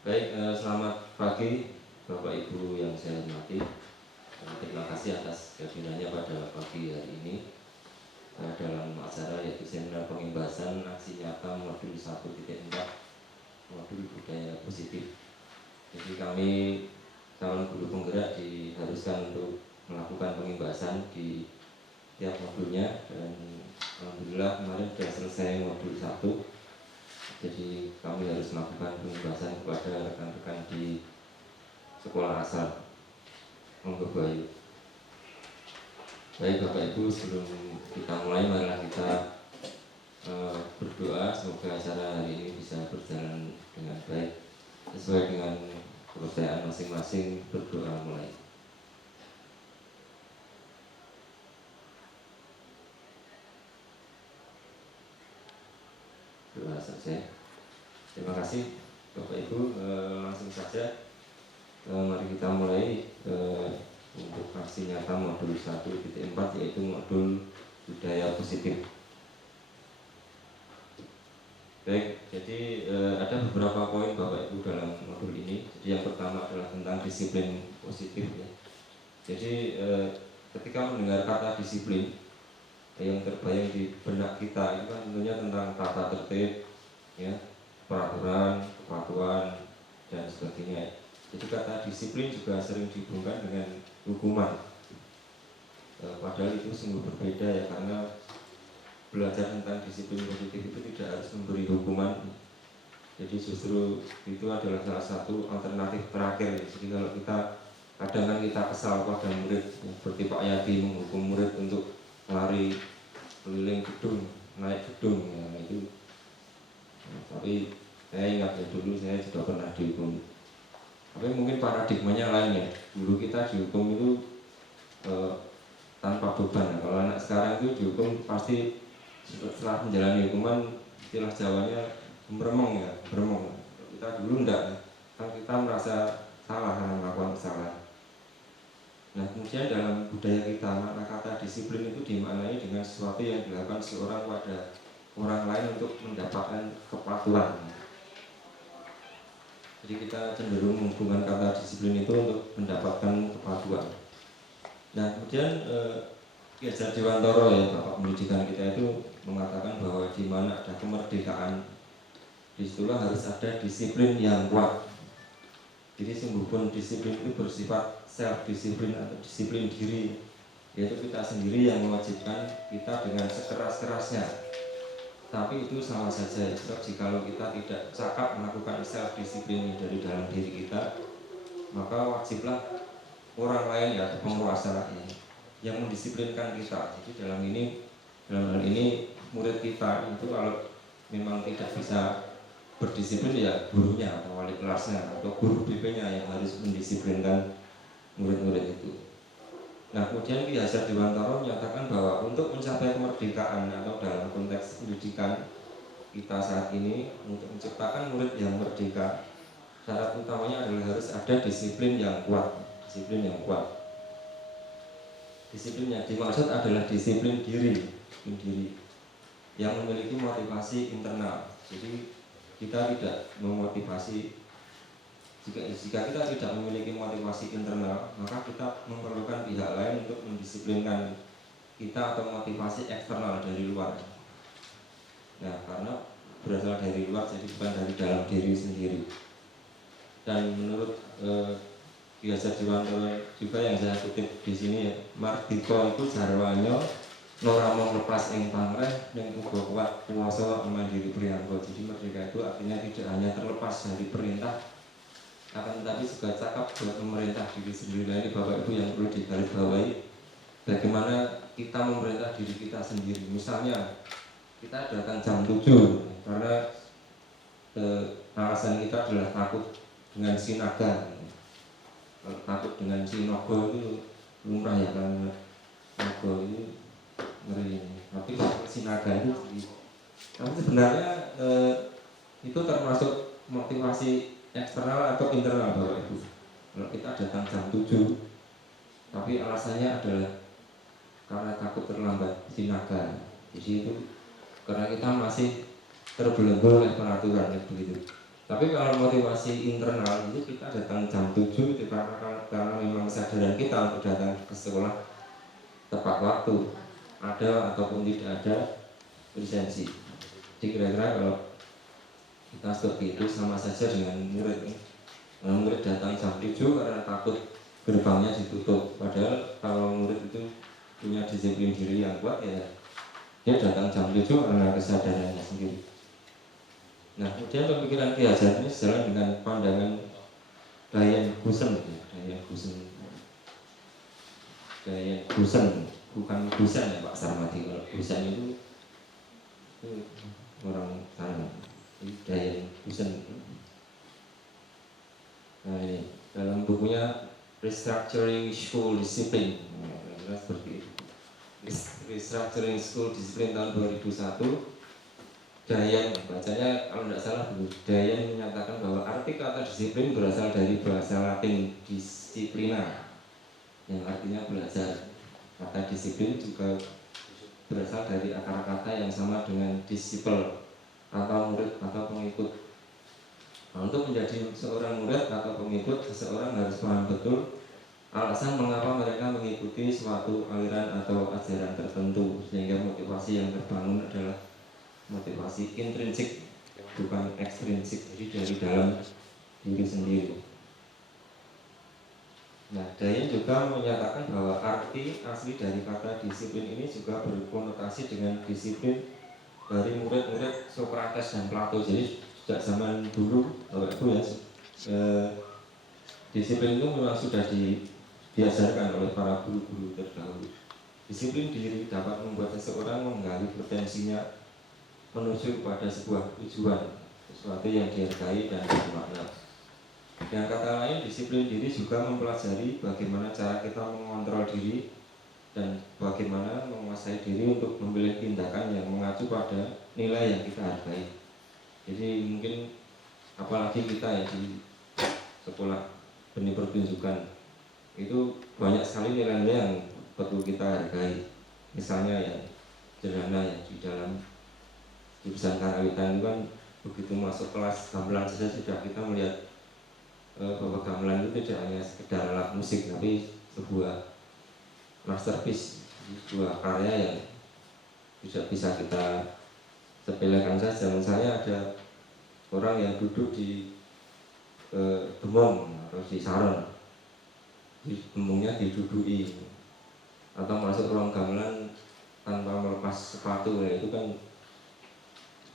Baik, selamat pagi Bapak Ibu yang saya hormati. Terima kasih atas kehadirannya pada pagi hari ini dalam acara yaitu seminar pengimbasan aksi nyata modul 1.4 modul budaya positif. Jadi kami calon guru penggerak diharuskan untuk melakukan pengimbasan di tiap modulnya, dan alhamdulillah kemarin sudah selesai modul 1. Jadi kami harus melakukan pengimbasan kepada rekan-rekan di sekolah asal. Monggo Bayu. Baik Bapak Ibu, sebelum kita mulai marilah kita berdoa semoga acara hari ini bisa berjalan dengan baik sesuai dengan kepercayaan masing-masing. Berdoa mulai. Doa selesai. Terima kasih Bapak Ibu. Langsung saja mari kita mulai untuk aksi nyata modul 1.4 yaitu modul budaya positif. Baik, jadi ada beberapa poin Bapak Ibu dalam modul ini. Jadi yang pertama adalah tentang disiplin positif ya. Jadi ketika mendengar kata disiplin, yang terbayang di benak kita itu kan tentunya tentang tata tertib ya, peraturan, kepatuhan dan sebagainya. Jadi kata disiplin juga sering dihubungkan dengan hukuman. Padahal itu sungguh berbeda ya, karena belajar tentang disiplin positif itu tidak harus memberi hukuman. Jadi justru itu adalah salah satu alternatif terakhir ya. Jadi kalau kita kadang kan kita kesal pada murid, seperti Pak Yadi menghukum murid untuk lari keliling gedung, naik gedung ya, itu. Tapi saya ingat ya, dulu saya juga pernah dihukum. Tapi mungkin paradigmanya lain ya. Dulu kita dihukum itu tanpa beban. Kalau anak sekarang itu dihukum pasti setelah menjalani hukuman, istilah Jawanya meremong ya, meremong. Kita dulu enggak, kan kita merasa salah karena melakukan kesalahan. Nah, kemudian dalam budaya kita, makna kata disiplin itu dimaknai dengan sesuatu yang dilakukan seorang pada orang lain untuk mendapatkan kepatuhan. Jadi kita cenderung menghubungkan kata disiplin itu untuk mendapatkan kepatuhan. Nah, kemudian Ki Hajar Dewantara ya, Bapak pendidikan kita itu mengatakan bahwa di mana ada kemerdekaan, disitulah harus ada disiplin yang kuat. Jadi sungguh pun disiplin itu bersifat self-disiplin atau disiplin diri, yaitu kita sendiri yang mewajibkan kita dengan sekeras-kerasnya. Tapi itu sama saja, sebab jikalau kita tidak cakap melakukan self-disiplin dari dalam diri kita, maka wajiblah orang lain ya, penguasa yang mendisiplinkan kita. Jadi dalam hal ini murid kita itu kalau memang tidak bisa berdisiplin ya gurunya atau wali kelasnya atau guru BP-nya yang harus mendisiplinkan murid-murid itu. Nah, kemudian Ki Hajar Dewantara menyatakan bahwa untuk mencapai kemerdekaan atau dalam konteks pendidikan kita saat ini, untuk menciptakan murid yang merdeka, syarat utamanya adalah harus ada disiplin yang kuat. Disiplin yang kuat. Disiplin yang dimaksud adalah disiplin diri yang memiliki motivasi internal. Jadi kita tidak memotivasi, jika kita tidak memiliki motivasi internal, maka kita memerlukan pihak lain untuk mendisiplinkan kita atau motivasi eksternal dari luar. Nah, karena berasal dari luar, jadi bukan dari dalam diri sendiri. Dan menurut Ki Hajar Dewantara juga yang saya kutip di sini ya, mardika iku jarwanyo Nora mau lepas ing pamreh yang uga kuat kuasa mandiri priangga. Jadi merdeka itu artinya tidak hanya terlepas dari perintah, akan tetapi juga cakap buat memerintah diri sendiri. Nah, ini Bapak Ibu yang perlu digarisbawahi, bagaimana kita memerintah diri kita sendiri. Misalnya kita datang jam 7 karena alasan kita adalah takut dengan si naga. Takut dengan si nogo itu lumrah ya, karena nogo ini ngeri. Tapi kalau si naga itu tapi sebenarnya itu termasuk motivasi eksternal atau internal Bapak Ibu. Kalau kita datang jam 7 tapi alasannya adalah karena takut terlambat si naga, jadi itu karena kita masih terbelenggu oleh peraturan begitu. Tapi kalau motivasi internal itu kita datang jam 7 itu karena memang kesadaran kita untuk datang ke sekolah tepat waktu, ada ataupun tidak ada lisensi. Jadi kira-kira kalau kita seperti itu sama saja dengan murid. Murid datang jam 7 karena takut gerbangnya ditutup. Padahal kalau murid itu punya disiplin diri yang kuat, ya dia datang jam 7 karena kesadarannya sendiri. Nah, kemudian pemikiran Ki Hajar ini sejalan dengan pandangan Dayan Gusen, bukan Gusen ya Pak Sarmadi. Kalau Gusen itu orang sana, Dayan Gusen. Nah, ini dalam bukunya Restructuring School Discipline, seperti itu. Restructuring School Discipline tahun 2001. Dayan, bacanya kalau tidak salah dulu, Dayan menyatakan bahwa arti kata disiplin berasal dari bahasa Latin disciplina, yang artinya belajar. Kata disiplin juga berasal dari akar kata yang sama dengan disciple atau murid atau pengikut. Nah, untuk menjadi seorang murid atau pengikut, seseorang harus paham betul alasan mengapa mereka mengikuti suatu aliran atau ajaran tertentu, sehingga motivasi yang terbangun adalah motivasi intrinsik, bukan ekstrinsik, jadi dari dalam diri sendiri. Nah, Dayan juga menyatakan bahwa arti asli dari kata disiplin ini juga berkonotasi dengan disiplin dari murid-murid Sokrates dan Plato. Jadi sejak zaman dulu, Bapak Ibu ya, disiplin itu memang sudah diajarkan oleh para guru-guru terdahulu. Disiplin diri dapat membuat seseorang menggali potensinya menuju kepada sebuah tujuan, sesuatu yang dihargai dan bermakna. Dengan kata lain, disiplin diri juga mempelajari bagaimana cara kita mengontrol diri dan bagaimana menguasai diri untuk memilih tindakan yang mengacu pada nilai yang kita hargai. Jadi mungkin apalagi kita ya di sekolah benih pertunjukan itu banyak sekali nilai-nilai yang perlu kita hargai. Misalnya yang sederhana ya, di dalam jurusan karawitan itu kan begitu masuk kelas gamelan saja sudah kita melihat bahwa gamelan itu tidak hanya sekedar alat musik, tapi sebuah masterpiece, sebuah karya yang tidak bisa kita sepelekan saja. Misalnya ada orang yang duduk di gemong atau di saron, di gemongnya didudui, atau masuk ruang gamelan tanpa melepas sepatu, ya itu kan,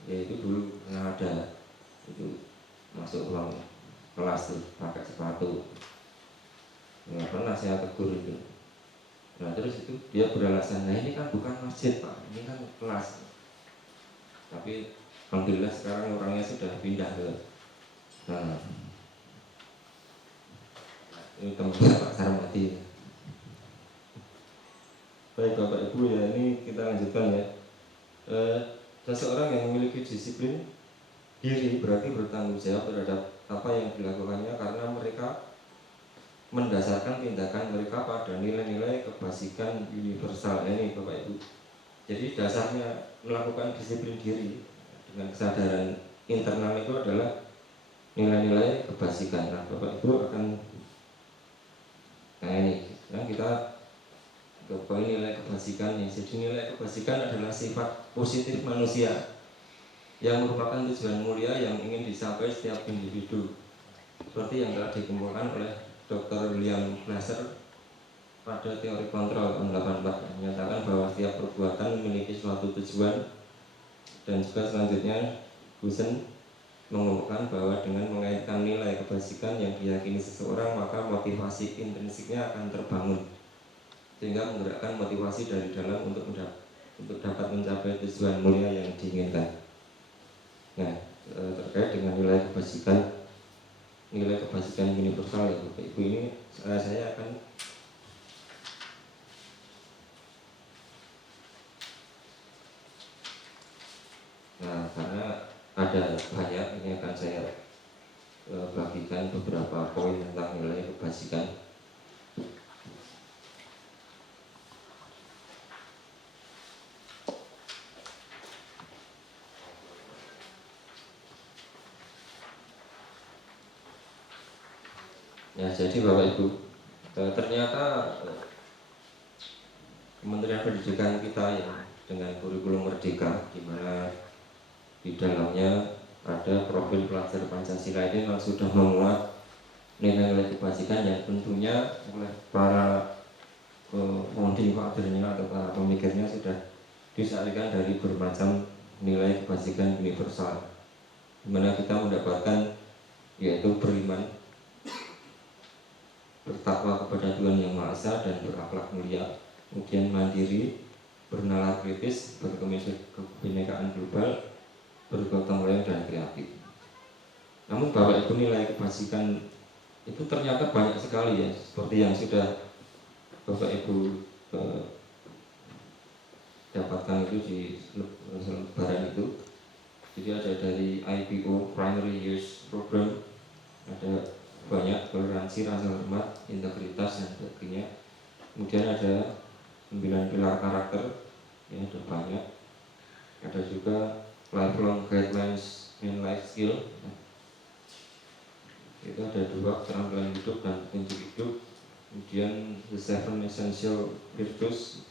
ya itu dulu pernah ada, itu masuk ruang kelas tuh pakai sepatu, nggak pernah saya tegur itu. Nah terus itu dia beralasan, nah ini kan bukan masjid Pak, ini kan kelas. Tapi alhamdulillah sekarang orangnya sudah pindah ke ini teman Pak Sarmadi. Baik Bapak Ibu ya, ini kita lanjutkan ya. Seseorang yang memiliki disiplin diri berarti bertanggung jawab terhadap apa yang dilakukannya, karena mereka mendasarkan tindakan mereka pada nilai-nilai kebasikan universal. Ini Bapak Ibu. Jadi dasarnya melakukan disiplin diri dengan kesadaran internal itu adalah nilai-nilai kebasikan. Nah Bapak Ibu akan, nah ini yang kita ke poin nilai kebasikan. Jadi nilai kebasikan adalah sifat positif manusia yang merupakan tujuan mulia yang ingin dicapai setiap individu, seperti yang telah dikemukakan oleh Dr. William Glasser pada teori kontrol tahun 84, menyatakan bahwa setiap perbuatan memiliki suatu tujuan. Dan juga selanjutnya Gusen mengungkapkan bahwa dengan mengaitkan nilai kebasikan yang diyakini seseorang, maka motivasi intrinsiknya akan terbangun, sehingga menggerakkan motivasi dari dalam untuk dapat mencapai tujuan mulia yang diinginkan. Nah, terkait dengan nilai kebasikan universal ya Bapak Ibu, ini saya akan karena ada banyak, ini akan saya bagikan beberapa poin tentang nilai kebasikan. Ya, jadi Bapak Ibu, ternyata Kementerian Pendidikan kita yang dengan kurikulum Merdeka, di mana di dalamnya ada profil pelajar Pancasila ini memang sudah memuat nilai-nilai kebajikan yang tentunya oleh para founding fathernya atau para pemikirnya sudah disarikan dari bermacam nilai kebajikan universal, di mana kita mendapatkan yaitu beriman, bertakwa kepada Tuhan Yang Maha Esa dan berakhlak mulia, kemudian mandiri, bernalar kritis, berkebinekaan global, bergotong royong dan kreatif. Namun Bapak Ibu, nilai kebajikan itu ternyata banyak sekali ya, seperti yang sudah Bapak Ibu dapatkan itu di lebaran itu. Jadi ada dari IPO Primary Use Program, ada banyak toleransi, rasa hormat, integritas dan sebagainya. Kemudian ada 9 pilar karakter, ya ada banyak. Ada juga lifelong guidelines and life skill. Itu ada 2, keterampilan hidup dan petunjuk hidup. Kemudian the 7 essential virtues,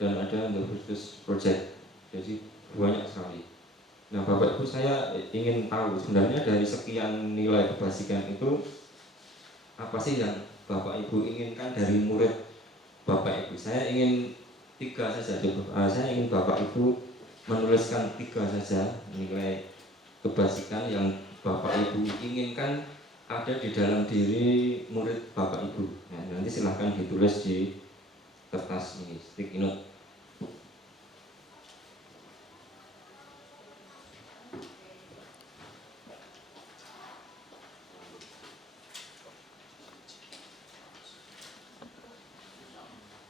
dan ada the virtues project. Jadi banyak sekali. Nah Bapak Ibu, saya ingin tahu sebenarnya dari sekian nilai kebajikan itu apa sih yang Bapak Ibu inginkan dari murid Bapak Ibu. Saya ingin 3 saja. Saya ingin Bapak Ibu menuliskan 3 saja nilai kebajikan yang Bapak Ibu inginkan ada di dalam diri murid Bapak Ibu. Nah, nanti silahkan ditulis di kertas ini, sticky note.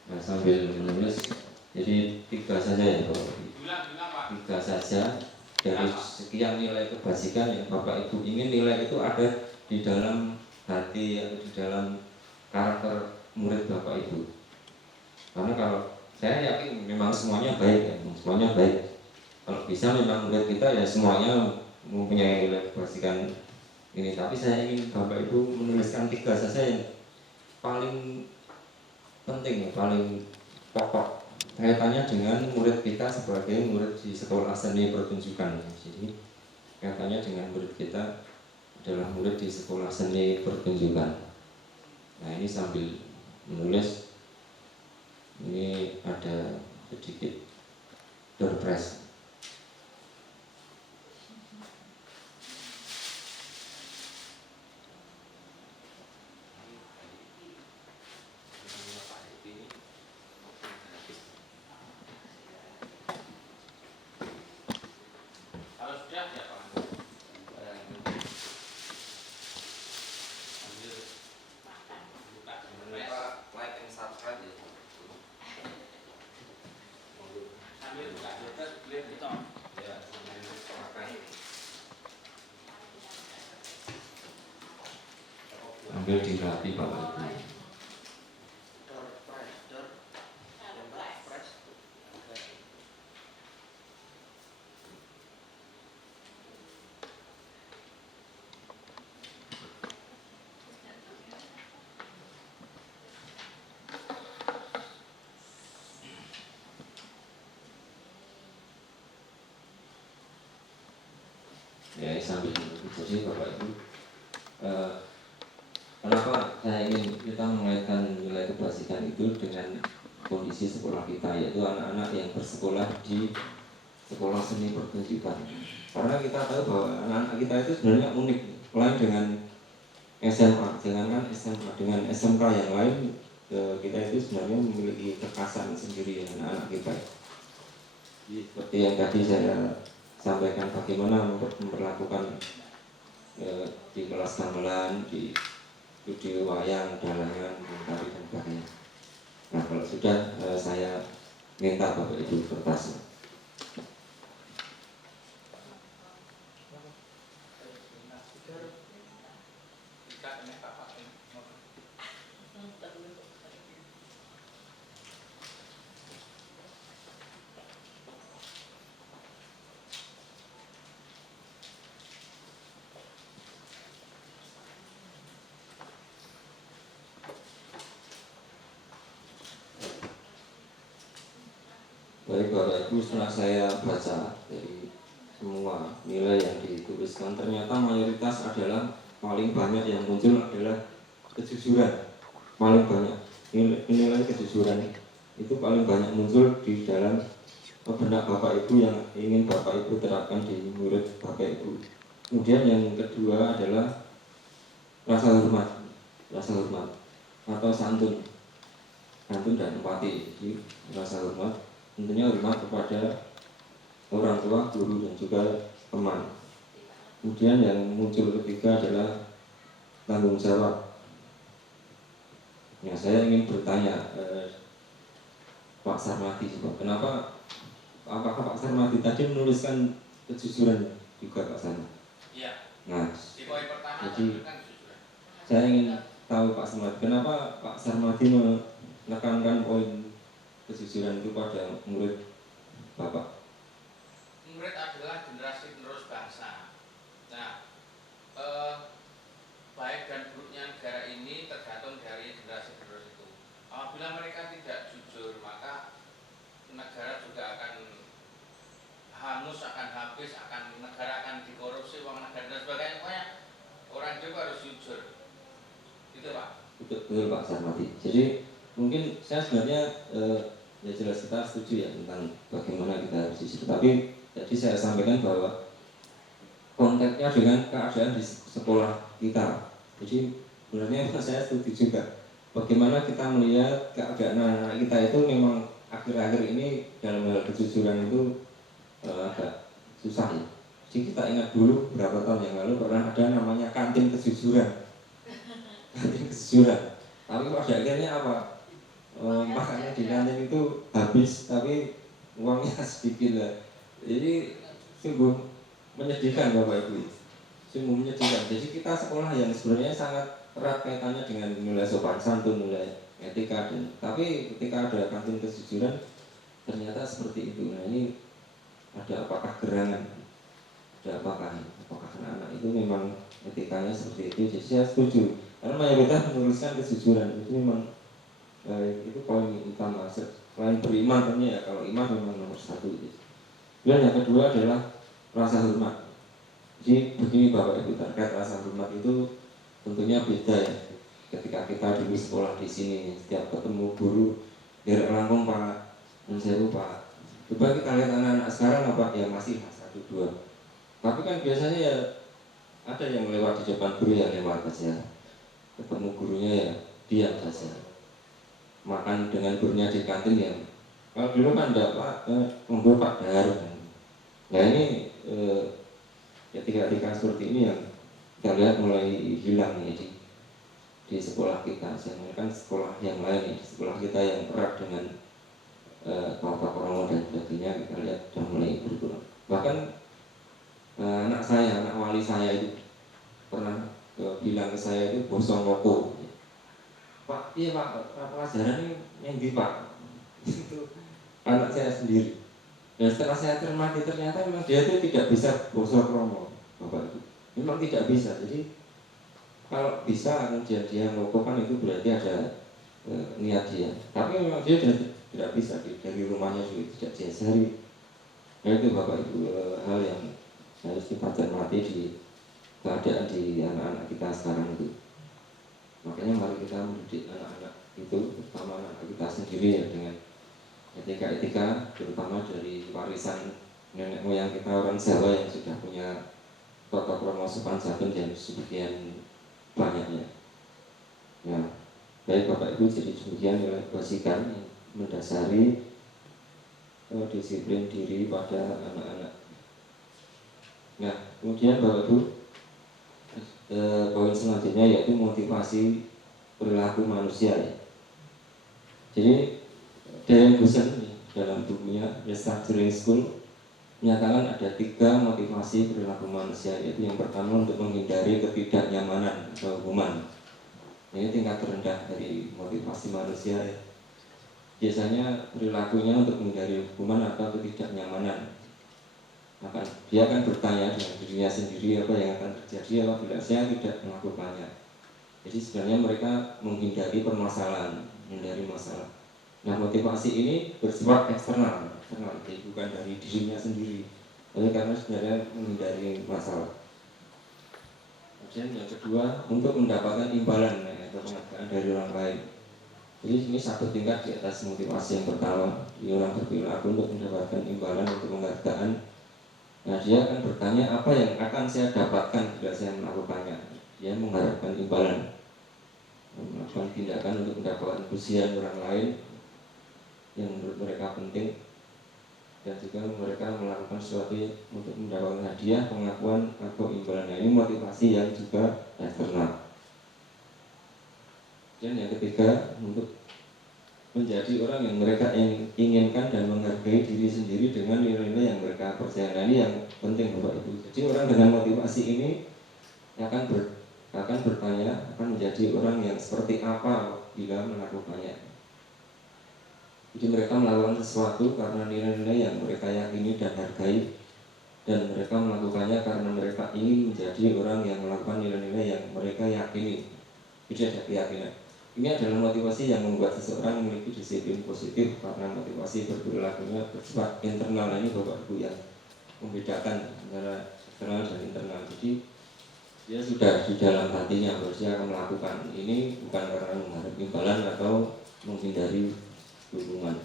Nah, sambil menulis, jadi 3 saja ya Bapak Ibu. 3 saja dari sekian nilai kebajikan yang Bapak Ibu ingin nilai itu ada di dalam hati atau di dalam karakter murid Bapak Ibu. Karena kalau saya yakin memang semuanya baik ya, semuanya baik. Kalau bisa memang murid kita ya semuanya mempunyai nilai kebajikan ini. Tapi saya ingin Bapak Ibu menuliskan 3 saja yang paling penting, paling pokok kaitannya dengan murid kita sebagai murid di sekolah seni pertunjukan. Jadi kaitannya dengan murid kita adalah murid di sekolah seni pertunjukan. Nah ini sambil menulis ini ada sedikit door prize. Ambil dirapi Bapak Ibu. Ya sambil jadi Bapak Ibu, kenapa saya ingin kita mengaitkan nilai kebajikan itu dengan kondisi sekolah kita, yaitu anak-anak yang bersekolah di sekolah seni pertunjukan. Karena kita tahu bahwa anak-anak kita itu sebenarnya unik, lain dengan SMA. Jangankan SMA, dengan SMK yang lain, kita itu sebenarnya memiliki kekhasan sendiri dengan anak kita. Jadi, seperti yang tadi saya sampaikan, bagaimana memperlakukan di kelas gamelan, di studio wayang, dalangan, tari dan sebagainya. Nah kalau sudah, saya minta Bapak Ibu kertasnya. Baik Bapak Ibu, setelah saya baca dari semua nilai yang dituliskan, ternyata mayoritas adalah paling banyak yang muncul adalah kejujuran. Paling banyak nilai kejujuran itu paling banyak muncul di dalam benak Bapak Ibu yang ingin Bapak Ibu terapkan di murid Bapak Ibu. Kemudian yang kedua adalah rasa hormat atau santun dan empati. Jadi rasa hormat, tentunya hormat kepada orang tua, guru dan juga teman. Kemudian yang muncul ketiga adalah tanggung jawab. Nah, saya ingin bertanya Pak Sarmadi, kenapa, apakah Pak Sarmadi tadi menuliskan kejujuran juga Pak Sarmadi? Iya. Nah, di poin pertama jadi kan kejujuran. Saya ingin tahu Pak Sarmadi, kenapa Pak Sarmadi menekankan poin kejujuran itu pada murid Bapak? Murid adalah generasi penerus bangsa. Nah, baik dan buruknya negara ini tergantung dari generasi penerus itu. Apabila mereka tidak jujur, maka negara juga akan hangus, akan habis, negara akan dikorupsi, uang negara dan sebagainya. Pokoknya orang juga harus jujur. Gitu Pak. Betul Pak Sarmadi. Jadi mungkin saya sebenarnya ya jelas kita setuju ya tentang bagaimana kita harus jujur. Tapi tadi saya sampaikan bahwa konteksnya dengan keadaan di sekolah kita. Jadi sebenarnya saya setuju juga. Bagaimana kita melihat keadaan anak-anak kita itu memang akhir-akhir ini dalam hal kejujuran itu agak susah ya. Jadi kita ingat dulu beberapa tahun yang lalu pernah ada namanya kantin kejujuran. Kantin kejujuran. Tapi pada akhirnya apa? Makannya di kantin itu habis, tapi uangnya sedikit lah. Jadi sungguh menyedihkan Bapak Ibu. Sungguh menyedihkan. Jadi kita sekolah yang sebenarnya sangat erat kaitannya dengan nilai sopan santun, nilai etika, tapi ketika ada kantin kejujuran ternyata seperti itu. Nah ini ada apakah gerangan? Ada apakah anak-anak itu memang etikanya seperti itu? Jadi saya setuju. Karena mayoritas menuliskan kejujuran itu memang itu poin utama. Selain beriman tentunya ya, kalau iman memang nomor satu. Dan yang kedua adalah rasa hormat. Jadi begini Bapak Ibu, terkait rasa hormat itu tentunya beda ya. Ketika kita dulu sekolah di sini, setiap ketemu guru, derek langkung Pak, saya lupa. Coba kita lihat anak-anak sekarang apa ya masih satu dua. Tapi kan biasanya ya ada yang lewat di depan guru ya lewat saja. Ketemu gurunya ya diam saja. Makan dengan gurunya di kantin ya. Kalau dulu kan enggak Pak, monggo Pak Dar. Nah ini ketika seperti ini yang kita lihat mulai hilang ya di sekolah kita. Jangan kan sekolah yang lain, di sekolah kita yang erat dengan Bapak Kromo dan sebagainya, kita lihat sudah mulai berkurang. Bahkan anak wali saya itu pernah bilang ke saya itu bosong loko. Pak, iya Pak, pelajaran ini yang di Pak. Itu anak saya sendiri. Dan setelah saya cermati ternyata memang dia itu tidak bisa bosok kromo, Bapak itu. Memang tidak bisa. Jadi kalau bisa kemudian dia melakukan itu berarti ada niat dia. Tapi memang dia tidak bisa dari rumahnya juga tidak diajari. Nah itu Bapak Ibu hal yang harus kita cermati di keadaan di anak-anak kita sekarang itu. Makanya mari kita mendidik anak-anak itu, terutama anak kita sendiri ya dengan etika-etika, terutama dari warisan nenek moyang kita orang Jawa yang sudah punya tata krama sopan santun yang sedemikian banyaknya. Ya, baik Bapak Ibu, jadi demikian nilai kebajikan yang mendasari disiplin diri pada anak-anak. Nah, kemudian Bapak Ibu, poin selanjutnya yaitu motivasi perilaku manusia ya. Jadi Darren Busen dalam bukunya Restructuring School menyatakan ada 3 motivasi perilaku manusia, yaitu yang pertama untuk menghindari ketidaknyamanan atau hukuman. Ini tingkat terendah dari motivasi manusia ya. Biasanya perilakunya untuk menghindari hukuman atau ketidaknyamanan. Dia akan bertanya dengan dirinya sendiri apa yang akan terjadi apabila saya tidak melakukannya. Jadi sebenarnya mereka menghindari permasalahan, menghindari masalah. Nah motivasi ini bersifat eksternal, eksternal, jadi bukan dari dirinya sendiri, tapi karena sebenarnya menghindari masalah. Kemudian yang kedua, untuk mendapatkan imbalan atau penghargaan dari orang lain. Jadi ini satu tingkat di atas motivasi yang pertama, di orang berperilaku untuk mendapatkan imbalan untuk penghargaan. Nah, dia akan bertanya apa yang akan saya dapatkan jika saya melakukannya. Dia mengharapkan imbalan, melakukan tindakan untuk mendapatkan pujian orang lain yang menurut mereka penting, dan juga mereka melakukan sesuatu untuk mendapatkan hadiah, pengakuan atau imbalan. Nah, ini motivasi yang juga eksternal. Dan yang ketiga, untuk menjadi orang yang mereka inginkan dan menghargai diri sendiri dengan nilai-nilai yang mereka percaya. Nah, ini yang penting Bapak Ibu. Jadi orang dengan motivasi ini akan bertanya, akan menjadi orang yang seperti apa bila melakukannya. Jadi mereka melakukan sesuatu karena nilai-nilai yang mereka yakini dan hargai, dan mereka melakukannya karena mereka ingin menjadi orang yang melakukan nilai-nilai yang mereka yakini. Jadi ada keyakinan. Ini adalah motivasi yang membuat seseorang memiliki disiplin positif, karena motivasi berperilakunya bersifat internal. Ini Bapak Ibu yang membedakan antara eksternal dan internal. Jadi dia sudah di dalam hatinya bahwa dia akan melakukan ini bukan karena mengharap imbalan atau menghindari dukungan.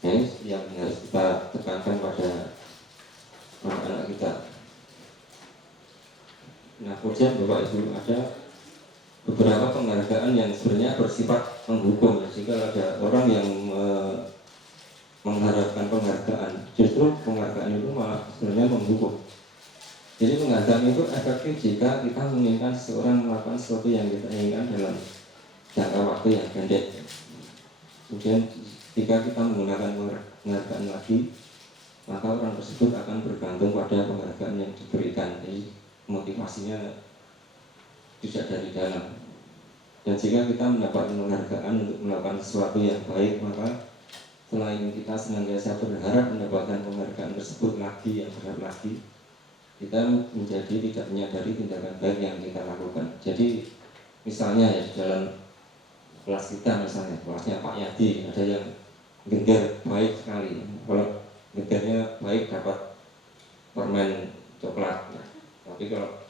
Ini yang harus kita tekankan pada anak-anak kita. Nah, kemudian Bapak Ibu, ada beberapa penghargaan yang sebenarnya bersifat menghukum. Jika ada orang yang mengharapkan penghargaan, justru penghargaan itu malah sebenarnya menghukum. Jadi penghargaan itu efektif jika kita menginginkan seseorang melakukan sesuatu yang kita inginkan dalam jangka waktu yang pendek. Kemudian jika kita menggunakan penghargaan lagi, maka orang tersebut akan bergantung pada penghargaan yang diberikan. Jadi motivasinya tidak dari dalam. Dan jika kita mendapat penghargaan untuk melakukan sesuatu yang baik, maka selain kita senantiasa berharap mendapatkan penghargaan tersebut lagi, yang berharap lagi, kita menjadi tidak menyadari tindakan baik yang kita lakukan. Jadi misalnya ya, di dalam kelas kita, misalnya kelasnya Pak Yadi, ada yang gender baik sekali. Kalau gendernya baik dapat permen coklat, nah, tapi kalau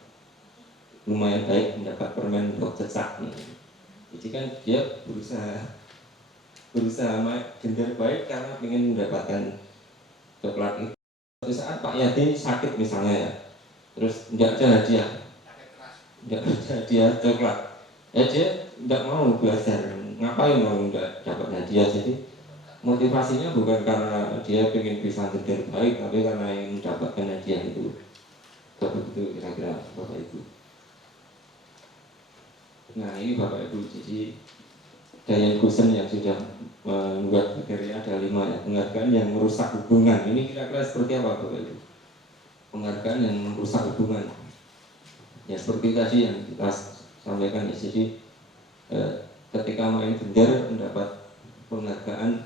lumayan baik mendapat permen untuk cecak nih. Jadi kan dia berusaha gender baik karena ingin mendapatkan coklat itu. Suatu saat Pak Yadi sakit misalnya ya, terus tidak ada hadiah coklat, ya dia tidak mau belajar, ngapain mau tidak dapat hadiah. Jadi motivasinya bukan karena dia ingin bisa gender baik, tapi karena ingin mendapatkan hadiah itu. Begitu kira-kira Bapak Ibu. Nah, ini Bapak Ibu, jadi Diane Goosen yang sudah membuat materinya ada 5 ya, penghargaan yang merusak hubungan. Ini kira-kira seperti apa Bapak Ibu? Penghargaan yang merusak hubungan. Ya seperti tadi yang kita sampaikan ya, jadi ketika main gender mendapat penghargaan,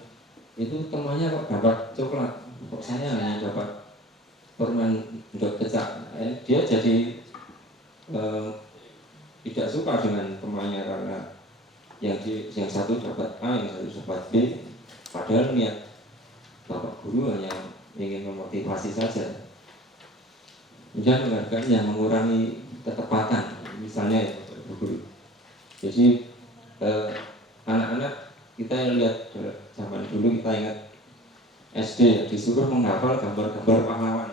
itu temannya kok dapat coklat, kok saya hanya dapat permen untuk kecap. Dia jadi tidak suka dengan temannya karena yang satu dapat A, yang satu dapat B, padahal niat Bapak Guru hanya ingin memotivasi saja. Kemudian penghargaan yang mengurangi ketepatan, misalnya ya Bapak Guru. Jadi anak-anak kita yang lihat zaman dulu, kita ingat SD disuruh menghafal gambar-gambar pahlawan,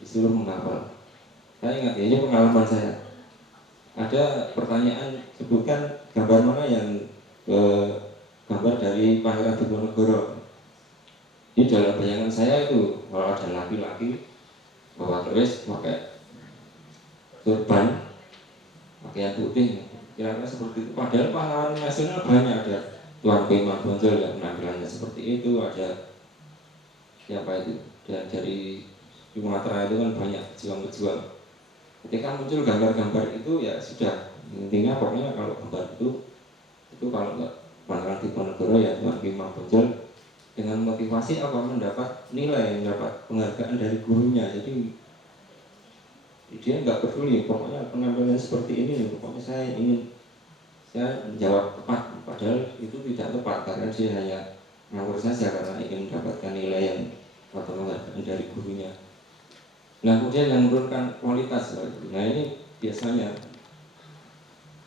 disuruh menghafal. Saya ingat ya, ini pengalaman saya. Ada pertanyaan, sebutkan gambar mana yang gambar dari Pangeran Diponegoro. Ini dalam bayangan saya itu, kalau ada laki-laki bawa keris, pakai turban, pakaian putih, kira-kira seperti itu. Padahal pahlawan nasional banyak, ada Tuan Imam Bonjol yang penampilannya seperti itu, ada siapa itu, dan dari Sumatera itu kan banyak pejuang-pejuang. Ketika muncul gambar-gambar itu ya sudah, intinya pokoknya kalau gambar itu kalau nggak Pangeran Diponegoro ya Tuan Imam Bonjol, dengan motivasi apa, mendapat nilai, mendapat penghargaan dari gurunya. Jadi dia nggak peduli, pokoknya penampilan seperti ini, pokoknya saya menjawab tepat, padahal itu tidak tepat karena dia hanya ngawur saja karena ingin mendapatkan nilai yang atau penghargaan dari gurunya. Nah kemudian yang menurunkan kualitas, nah ini biasanya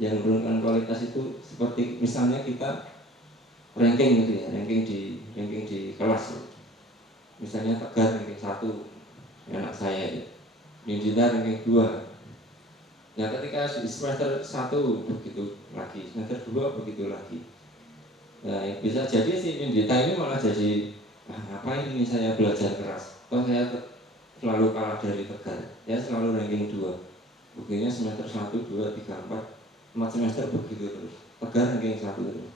yang menurunkan kualitas itu seperti misalnya kita ranking gitu ya, ranking di kelas. Misalnya Tegar ranking 1, anak saya, Nindita ranking 2. Nah ketika di semester 1 begitu lagi, semester 2 begitu lagi. Nah bisa jadi si Nindita ini malah jadi ngapain ini saya belajar keras, kok saya selalu kalah dari Tegar, ya selalu ranking 2. Buktinya semester 1, 2, 3, 4 semester begitu terus, Tegar ranking 1 terus.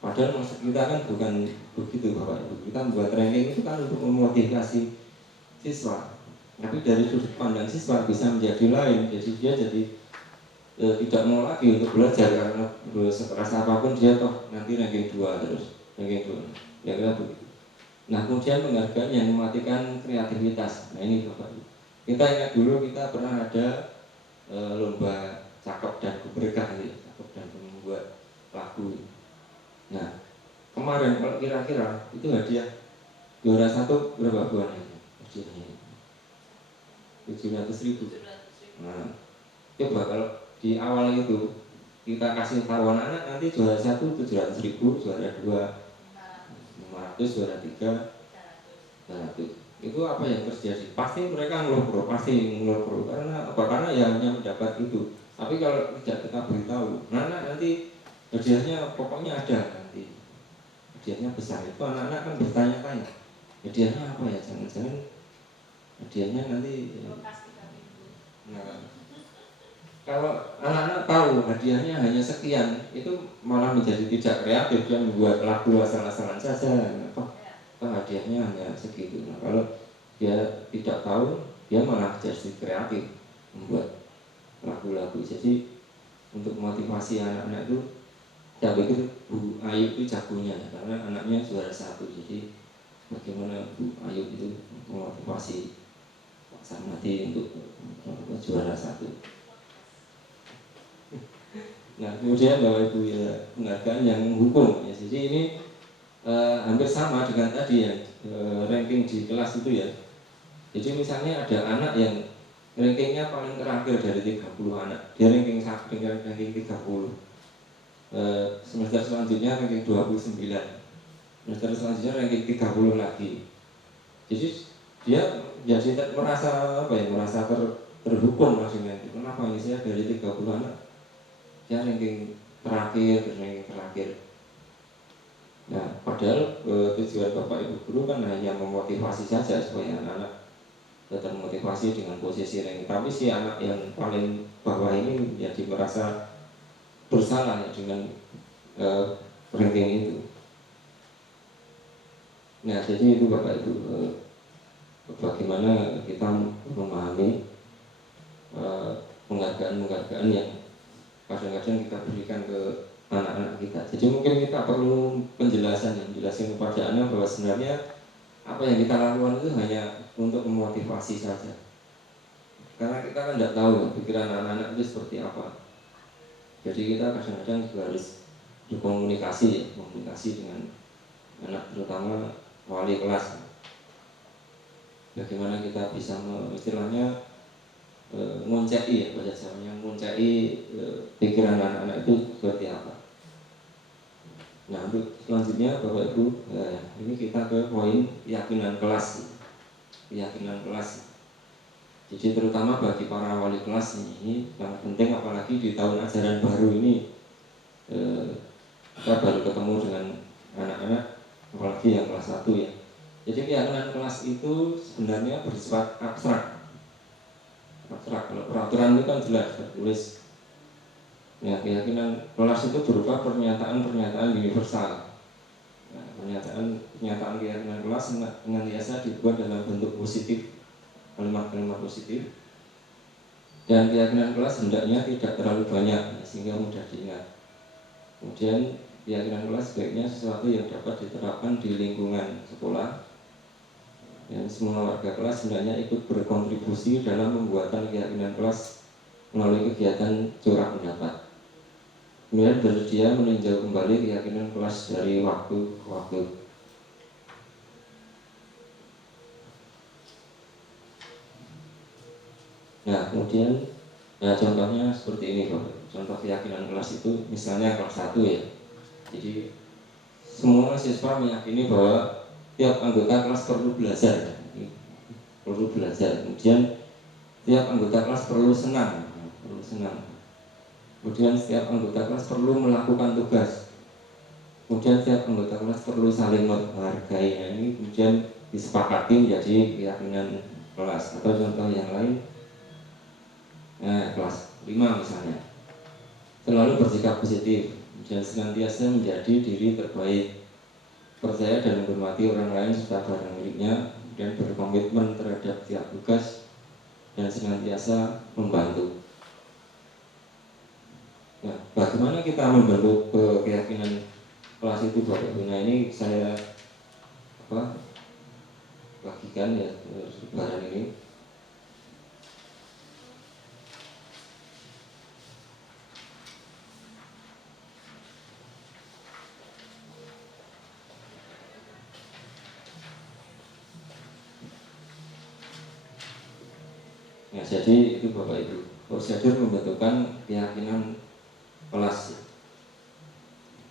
Padahal maksud kita kan bukan begitu Bapak Ibu. Kita membuat ranking itu kan untuk memotivasi siswa. Tapi dari sudut pandang siswa bisa menjadi lain. Jadi dia jadi tidak mau lagi untuk belajar karena sekeras apapun dia toh nanti ranking 2 terus, ranking 2. Ya kira begitu. Nah kemudian penghargaan yang mematikan kreativitas. Nah ini Bapak Ibu. Kita ingat dulu kita pernah ada lomba cakep dan berkah ya, cakep dan membuat lagu. Nah kemarin kalau kira-kira itu hadiah juara 1 berapa buahnya? Hadiahnya 700.000. Nah coba kalau di awal itu kita kasih tahu anak-anak nanti juara 1 700.000, juara 2 500, juara 3 300. Itu apa yang terjadi? Pasti mereka ngeluh pro. Karena apa? Karena ya hanya mendapat itu. Tapi kalau tidak kita beritahu, nanti hadiahnya pokoknya ada nanti. Hadiahnya besar. Itu anak-anak kan bertanya-tanya. Hadiahnya apa ya? Jangan-jangan hadiahnya nanti. Nah, kalau anak-anak tahu hadiahnya hanya sekian, itu malah menjadi tidak kreatif dan membuat lagu asal-asalan saja. Hadiahnya hanya segitu. Nah, kalau dia tidak tahu, dia malah jadi kreatif membuat lagu-lagu. Jadi untuk memotivasi anak-anak itu, saya pikir Bu Ayu itu jagonya karena anaknya juara 1. Jadi bagaimana Bu Ayu itu memotivasi Pak Sarmadi untuk juara 1. Nah kemudian Bapak Ibu ya, penghargaan yang menghukum ya. Jadi ini hampir sama dengan tadi ya, ranking di kelas itu ya. Jadi misalnya ada anak yang rankingnya paling terakhir dari 30 anak, dia ranking 1 dengan ranking 30. Semester selanjutnya ranking 29, semester selanjutnya ranking 30 lagi. Jadi dia jadi merasa apa ya, merasa terhukum dengan itu. Kenapa ini saya dari 30 anak dia ranking terakhir. Nah, padahal tujuan Bapak Ibu guru kan hanya memotivasi saja supaya anak-anak termotivasi dengan posisi ranking. Tapi si anak yang paling bawah ini jadi merasa bersalah ya dengan ranking itu. Nah, jadi itu Bapak Ibu bagaimana kita memahami penghargaan yang kadang-kadang kita berikan ke anak-anak kita. Jadi mungkin kita perlu menjelaskan kepada anak bahwa sebenarnya apa yang kita lakukan itu hanya untuk memotivasi saja. Karena kita kan tidak tahu pikiran anak-anak itu seperti apa. Jadi kita kadang-kadang juga harus berkomunikasi dengan anak, terutama wali kelas. Bagaimana kita bisa istilahnya ngoncai ya, bahasa Jawanya ngoncai pikiran anak-anak itu seperti apa. Nah untuk selanjutnya Bapak Ibu, ini kita ke poin keyakinan kelas. Jadi terutama bagi para wali kelas ini sangat penting, apalagi di tahun ajaran baru ini kita baru ketemu dengan anak-anak, apalagi yang kelas 1 ya. Jadi keyakinan kelas itu sebenarnya bersifat abstrak. Kalau peraturan itu kan jelas tertulis. Ya, keyakinan kelas itu berupa pernyataan universal. Nah, pernyataan keyakinan kelas dengan biasa dibuat dalam bentuk positif, kalimat-kalimat positif. Dan keyakinan kelas hendaknya tidak terlalu banyak sehingga mudah diingat. Kemudian keyakinan kelas sebaiknya sesuatu yang dapat diterapkan di lingkungan sekolah. Dan semua warga kelas hendaknya ikut berkontribusi dalam pembuatan keyakinan kelas melalui kegiatan curah pendapat. Kemudian bersedia meninjau kembali keyakinan kelas dari waktu ke waktu. Nah kemudian, nah contohnya seperti ini Bapak. Contoh keyakinan kelas itu misalnya kelas 1 ya. Jadi semua siswa meyakini bahwa tiap anggota kelas perlu belajar, Kemudian tiap anggota kelas perlu senang. Kemudian setiap anggota kelas perlu melakukan tugas. Kemudian setiap anggota kelas perlu saling menghargai. Nah, ini kemudian disepakati menjadi keyakinan kelas. Atau contoh yang lain, kelas 5 misalnya, selalu bersikap positif dan senantiasa menjadi diri terbaik, percaya dan menghormati orang lain serta barang miliknya, dan berkomitmen terhadap tiap tugas dan senantiasa membantu. Nah, bagaimana kita membentuk keyakinan kelas itu Bapak Ibu? Nah, ini saya bagikan ya sebaran ini. Nah, jadi itu Bapak Ibu, prosedur pembentukan keyakinan kelas.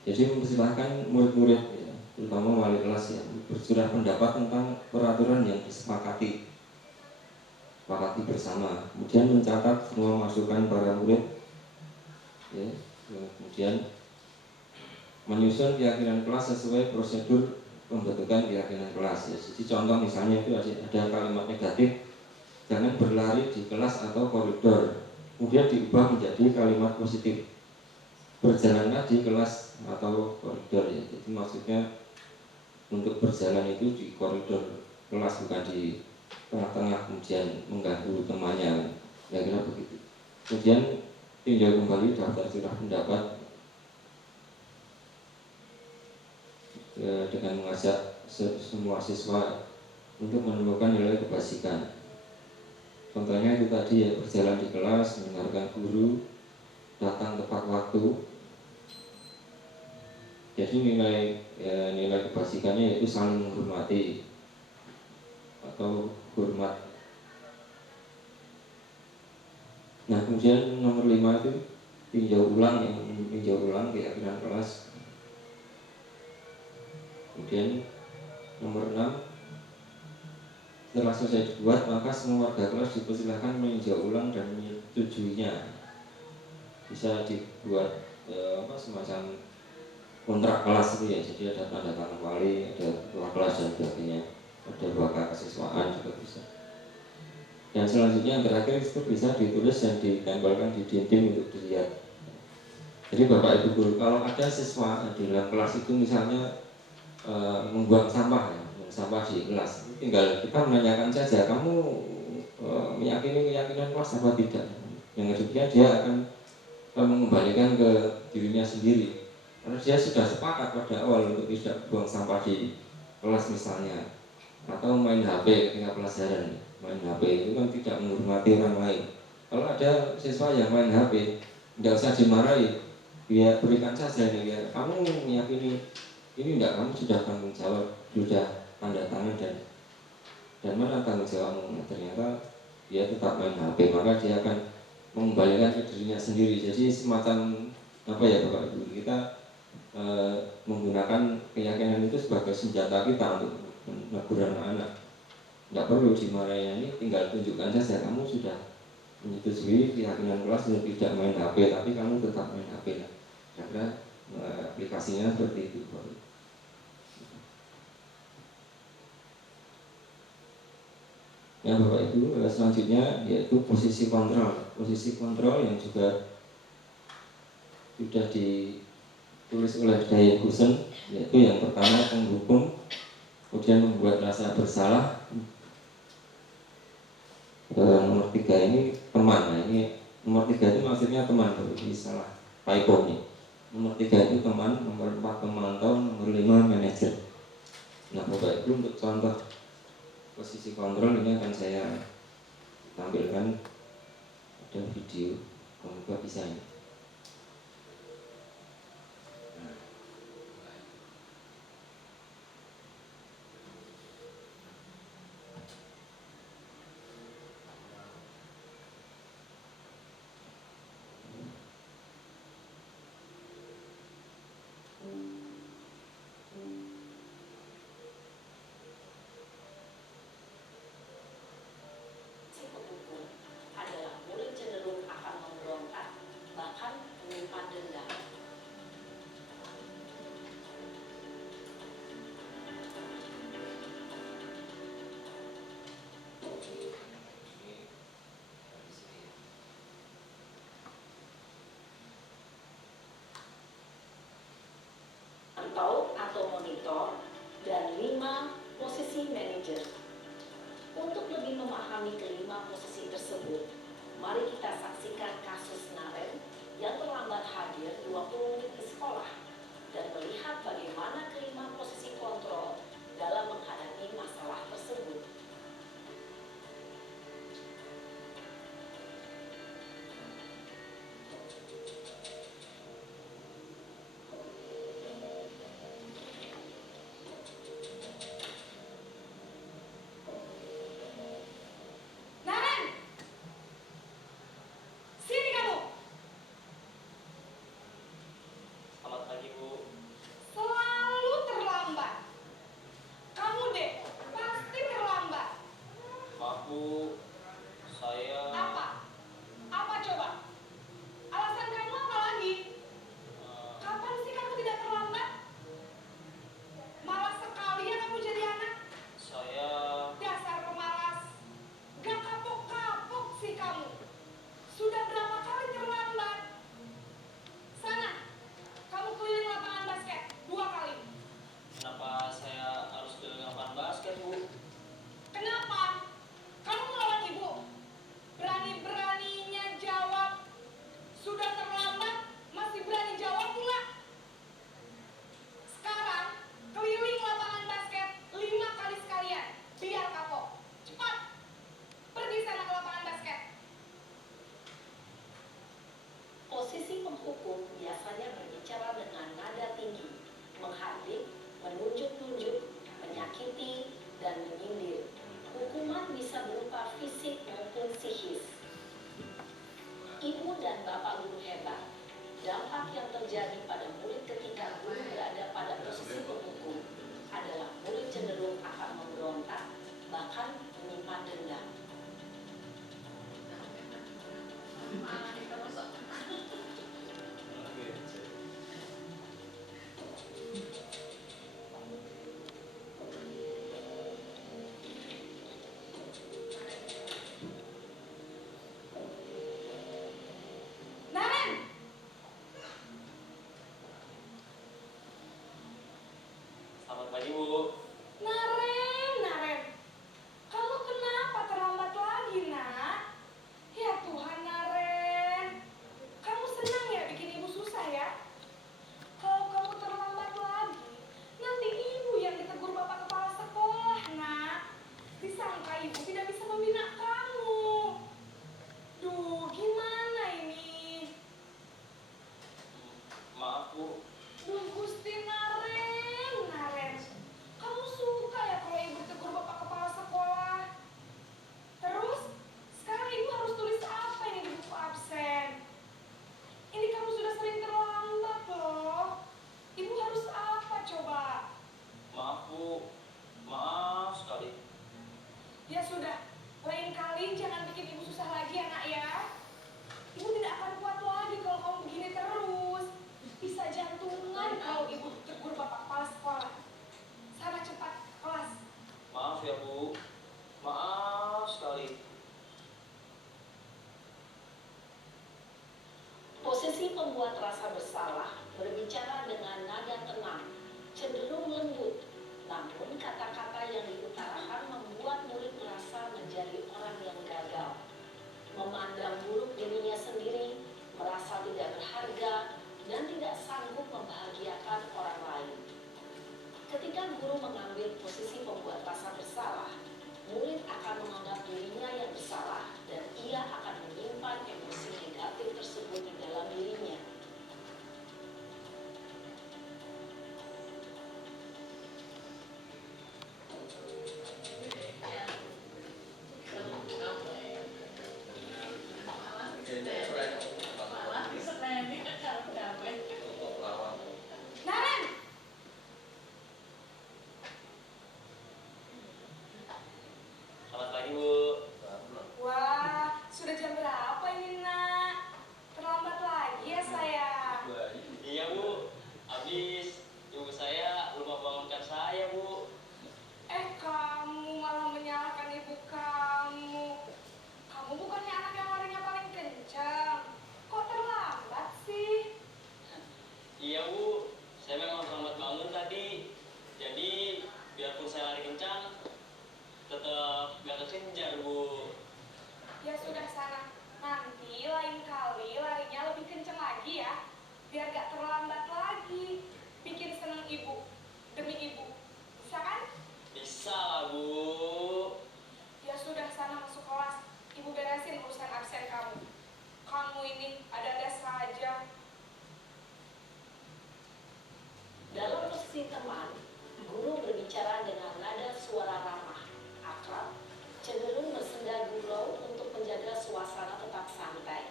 Jadi mempersilahkan murid-murid ya, terutama wali kelas ya, bercurah pendapat tentang peraturan yang disepakati bersama. Kemudian mencatat semua masukan para murid ya. Kemudian menyusun keyakinan kelas sesuai prosedur pembentukan keyakinan kelas ya. Jadi contoh misalnya itu ada kalimat negatif, jangan berlari di kelas atau koridor. Kemudian diubah menjadi kalimat positif, berjalanlah di kelas atau koridor ya. Jadi maksudnya untuk berjalan itu di koridor kelas, bukan di tengah-tengah kemudian mengganggu temannya, kira-kira begitu. Kemudian tinjau kembali daftar curah pendapat dengan mengajak semua siswa untuk menemukan nilai kebasikan. Contohnya itu tadi ya, berjalan di kelas, mendengarkan guru, datang tepat waktu. Jadi nilai kebasikannya yaitu saling menghormati atau hormat. Nah kemudian nomor 5 itu tinjau ulang keyakinan kelas. Kemudian nomor 6, setelah selesai dibuat maka semua warga kelas dipersilahkan meninjau ulang dan menyetujuinya. Bisa dibuat semacam kontrak kelas itu ya, jadi ada tanda tangan wali, ada ketua kelas dan sebagainya, ada bakal kesiswaan juga bisa. Dan selanjutnya yang terakhir itu bisa ditulis dan ditempelkan di dinding untuk dilihat. Jadi Bapak Ibu guru, kalau ada siswa di dalam kelas itu misalnya membuang sampah di kelas, tinggal kita menanyakan saja, kamu meyakini keyakinan kelas apa tidak. Yang demikian dia akan mengembalikan ke dirinya sendiri, karena dia sudah sepakat pada awal untuk tidak buang sampah di kelas misalnya, atau main HP ketika pelajaran. Main HP itu kan tidak menghormati orang lain. Kalau ada siswa yang main HP, tidak usah dimarahi, dia berikan saja nih, ya, kamu meyakini ini enggak, kamu sudah tanggung jawab, sudah tanda tangan dan mana tanggung jawabmu. Nah, ternyata dia tetap main HP, maka dia akan mengembalikan ke dirinya sendiri. Jadi semacam apa ya Bapak Ibu, kita menggunakan keyakinan itu sebagai senjata kita untuk menegur anak-anak. Tidak perlu dimarahi, ini tinggal tunjukkan saja kamu sudah menyetujui keyakinan kelas untuk tidak main HP, tapi kamu tetap main HP. Karena aplikasinya seperti itu. Ya Bapak Ibu, selanjutnya yaitu posisi kontrol. Posisi kontrol yang juga sudah ditulis oleh Daya Gusen, yaitu yang pertama penghukum, kemudian membuat rasa bersalah. Nomor 3 ini teman. Nah, ini nomor 3 itu maksudnya teman, ini salah typo nih. Nomor 3 itu teman, nomor 4 pemantau, nomor 5 manajer. Nah Bapak Ibu, untuk contoh posisi kontrol ini akan saya tampilkan, ada video, semoga bisa ini. pemantau atau monitor, dan 5 posisi manajer. Untuk lebih memahami kelima posisi tersebut, mari kita saksikan kasus Naren yang terlambat hadir 20 menit di sekolah dan melihat bagaimana kelima posisi kontrol dalam menghadapi masalah tersebut. Selalu terlambat. Kamu deh, pasti terlambat. Maaf Bu, saya Apa? Apa coba? Alasan kamu apa lagi? Kapan sih kamu tidak terlambat? Malas sekali ya kamu jadi anak. saya Dasar pemalas. Gak kapok-kapok sih kamu. Sudah berapa kali terlambat? Sana, kamu keliling lapangan basket 2 kali. kenapa saya harus keliling lapangan basket Bu? Kenapa? Kamu melawan ibu. Berani-beraninya jawab. Sudah terlambat, masih berani jawab pula. Sekarang, keliling lapangan basket 5 kali sekalian. Biar kapok. Cepat. Pergi sana ke lapangan basket. Posisi penghukum biasanya berbicara dengan nada tinggi, menghardik, menunjuk-nunjuk, menyakiti, dan menyindir. Hukuman bisa berupa fisik maupun psikis. Ibu dan bapak guru hebat. Dampak yang terjadi pada murid ketika guru berada pada posisi penghukum adalah murid cenderung akan memberontak, bahkan menyimpan dendam. Naren! Selamat pagi Bu. Naren. Kamu kenapa terlambat lagi, nak? Ya Tuhan, Naren. Kamu senang ya bikin ibu susah ya? Kalau kamu terlambat lagi, nanti ibu yang ditegur bapak kepala sekolah, nak. Disangka ibu tidak bisa membina kamu. Duh, gimana ini? Maaf Bu, Duh, Gusti Naren. Kamu suka ya kalau ibu tegur bapak kepala sekolah? Terus, sekarang ibu harus tulis apa ini di buku absen? Ini kamu sudah sering terlambat loh. Ibu harus apa coba? maaf Bu, maaf sekali. Ya sudah, lain kali jangan bikin ibu susah lagi ya nak ya. Ibu tidak akan kuat lagi kalau kamu begini terus. Bisa jantungan kalau ibu tegur bapak kepala sekolah. Sana cepat kelas. Maaf ya Bu, maaf sekali. Posisi pembuat rasa bersalah berbicara dengan nada tenang, cenderung lembut, namun kata-kata yang diutarakan membuat murid merasa menjadi orang yang gagal, memandang buruk dirinya sendiri, merasa tidak berharga, dan tidak sanggup membahagiakan orang lain. Ketika guru mengambil posisi pembuat rasa bersalah, murid akan menganggap dirinya yang bersalah dan ia akan menyimpan emosi negatif tersebut di dalam dirinya. biar gak terlambat lagi. Bikin seneng ibu, demi ibu. Bisa kan? Bisa lah, Bu. Ya sudah, sana masuk kelas. Ibu beresin urusan absen kamu. Kamu ini ada-ada saja. Dalam posisi teman, guru berbicara dengan nada suara ramah, akrab, cenderung bersenda gurau untuk menjaga suasana tetap santai.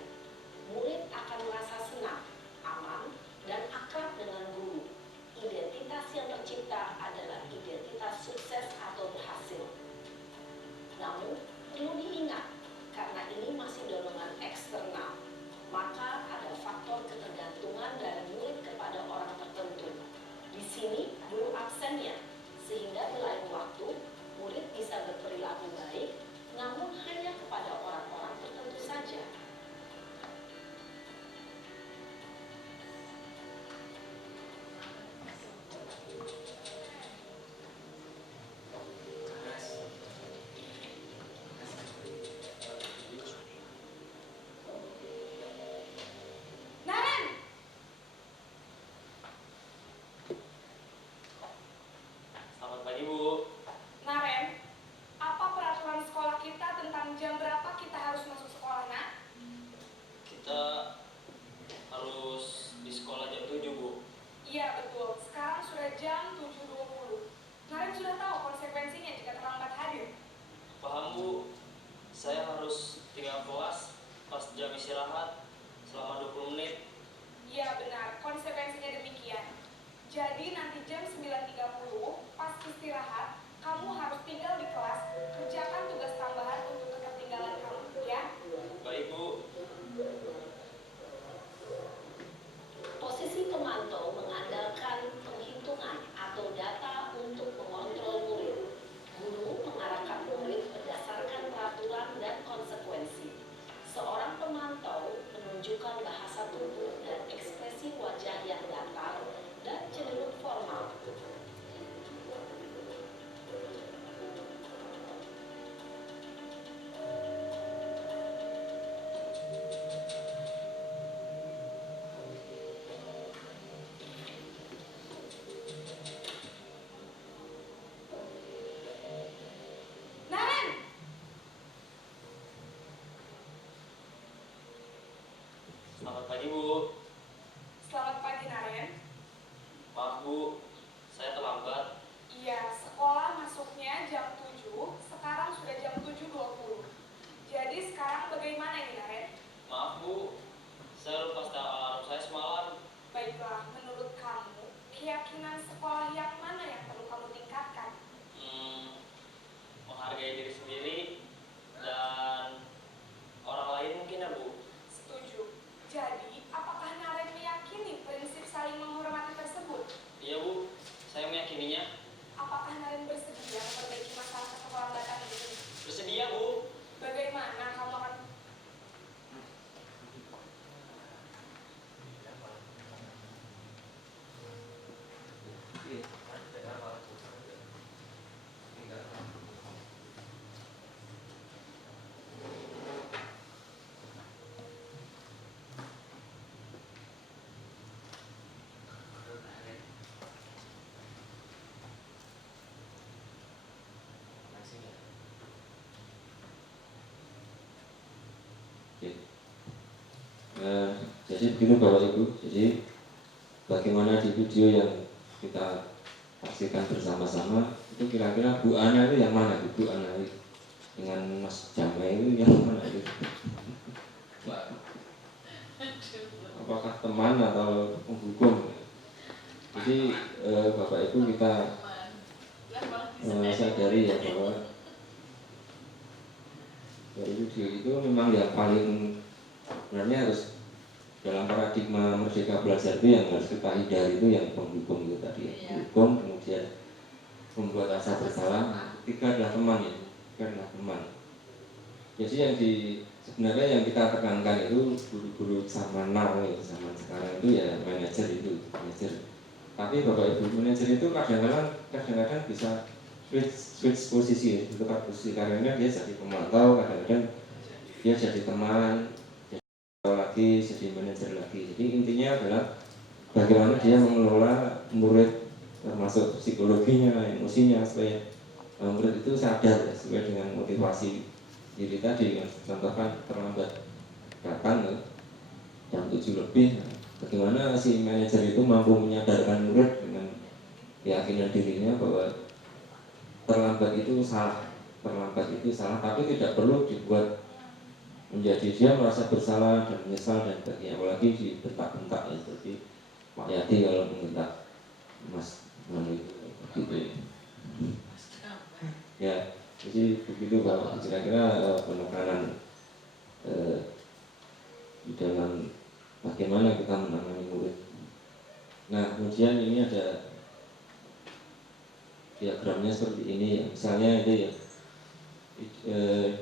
Murid akan merasa senang, aman, dan akrab dengan guru. Identitas yang tercipta adalah identitas sukses atau berhasil. Namun, perlu diingat, karena ini masih dorongan eksternal, maka ada faktor ketergantungan dari murid kepada orang tertentu. Di sini, guru absennya, sehingga di lain waktu, murid bisa berperilaku baik, namun hanya kepada orang-orang tertentu saja. Naren! Selamat pagi, Bu. Naren, apa peraturan sekolah kita tentang jam berapa kita harus masuk sekolah, nak? Kita harus di sekolah jam 7, Bu. Iya, betul. Sekarang sudah jam 7.20. Naren sudah tahu konsekuensinya jika terlambat hadir. Paham, Bu. Saya harus tinggal kelas pas jam istirahat selama 20 menit. Iya, benar. Konsekuensinya demikian. Jadi nanti jam 9.30 pas istirahat, kamu harus tinggal di kelas, kerjakan tugas tambahan untuk ketertinggalan kamu, ya? Baik, Bu. Posisi pemantau mengandalkan penghitungan atau data untuk mengontrol murid. Guru mengarahkan murid berdasarkan peraturan dan konsekuensi. Seorang pemantau menunjukkan bahasa tubuh dan ekspresi wajah yang datar dan cenderung formal. Naren! Selamat pagi, Bu. Selamat pagi, Naren. Maaf, Bu. Saya terlambat. Iya, sekolah masuknya jam 7, sekarang sudah jam 7.20. Jadi sekarang bagaimana ini, Naren? Maaf, Bu. Saya lupa setel alarm saya semalam. Baiklah, menurut kamu, keyakinan sekolah yang mana yang perlu kamu tingkatkan? Menghargai diri sendiri dan orang lain mungkin, ya, Bu. Setuju. Jadi, apakah Naren meyakini prinsip saling menghormati tersebut? Iya, Bu. Saya meyakininya. Apakah Naren bersedia memperbaiki masalah keterlambatan ini? Bersedia, Bu. Bagaimana kamu akan... Jadi begini Bapak Ibu, jadi bagaimana di video yang kita saksikan bersama-sama itu kira-kira Bu Ana itu yang mana Bu Ana itu dengan Mas Jamai itu yang mana itu? Apakah teman atau penghukum? Jadi Bapak Ibu kita sadari ya bahwa dari video itu memang yang paling sebenarnya harus dalam paradigma merdeka belajar itu yang harus kita hindari itu yang penghukum itu tadi ya. Hukum kemudian membuat rasa bersalah, ketiga adalah teman ya, ketiga adalah teman. Jadi yang sebenarnya yang kita tekankan itu guru-guru zaman now ya, zaman sekarang itu ya manajer itu manajer. Tapi Bapak Ibu manajer itu kadang-kadang bisa switch posisi, bertukar posisi, karena dia jadi pemantau, kadang-kadang dia jadi teman, jadi lagi, jadi manajer lagi. Jadi intinya adalah bagaimana dia mengelola murid, termasuk psikologinya, emosinya, supaya murid itu sadar ya, sesuai dengan motivasi diri tadi. Contohkan terlambat datang ya, jam 7 lebih, bagaimana si manajer itu mampu menyadarkan murid dengan keyakinan dirinya bahwa terlambat itu salah, tapi tidak perlu dibuat menjadi dia merasa bersalah dan menyesal dan sebagainya, apalagi dibentak-bentak ya, seperti Pak Yadi kalau membentak Mas Manu itu begitu ya. Jadi begitu Pak, kira-kira penekanan di dalam bagaimana kita menangani murid. Nah, kemudian ini ada diagramnya seperti ini ya. Misalnya itu ya,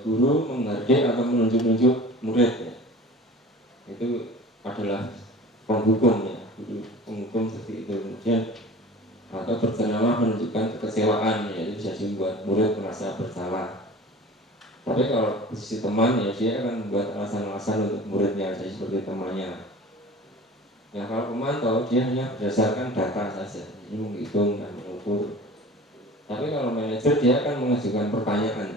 guru menghargai atau menunjuk-nunjuk murid ya, itu adalah penghukum ya, guru penghukum seperti itu. Kemudian atau berceramah menunjukkan kekecewaan ya, itu bisa membuat murid merasa bersalah. Tapi kalau posisi teman ya, dia akan membuat alasan-alasan untuk muridnya, jadi seperti temannya. Nah, kalau pemantau dia hanya berdasarkan data saja, ini menghitung dan mengukur. Tapi kalau manajer dia akan mengajukan pertanyaan,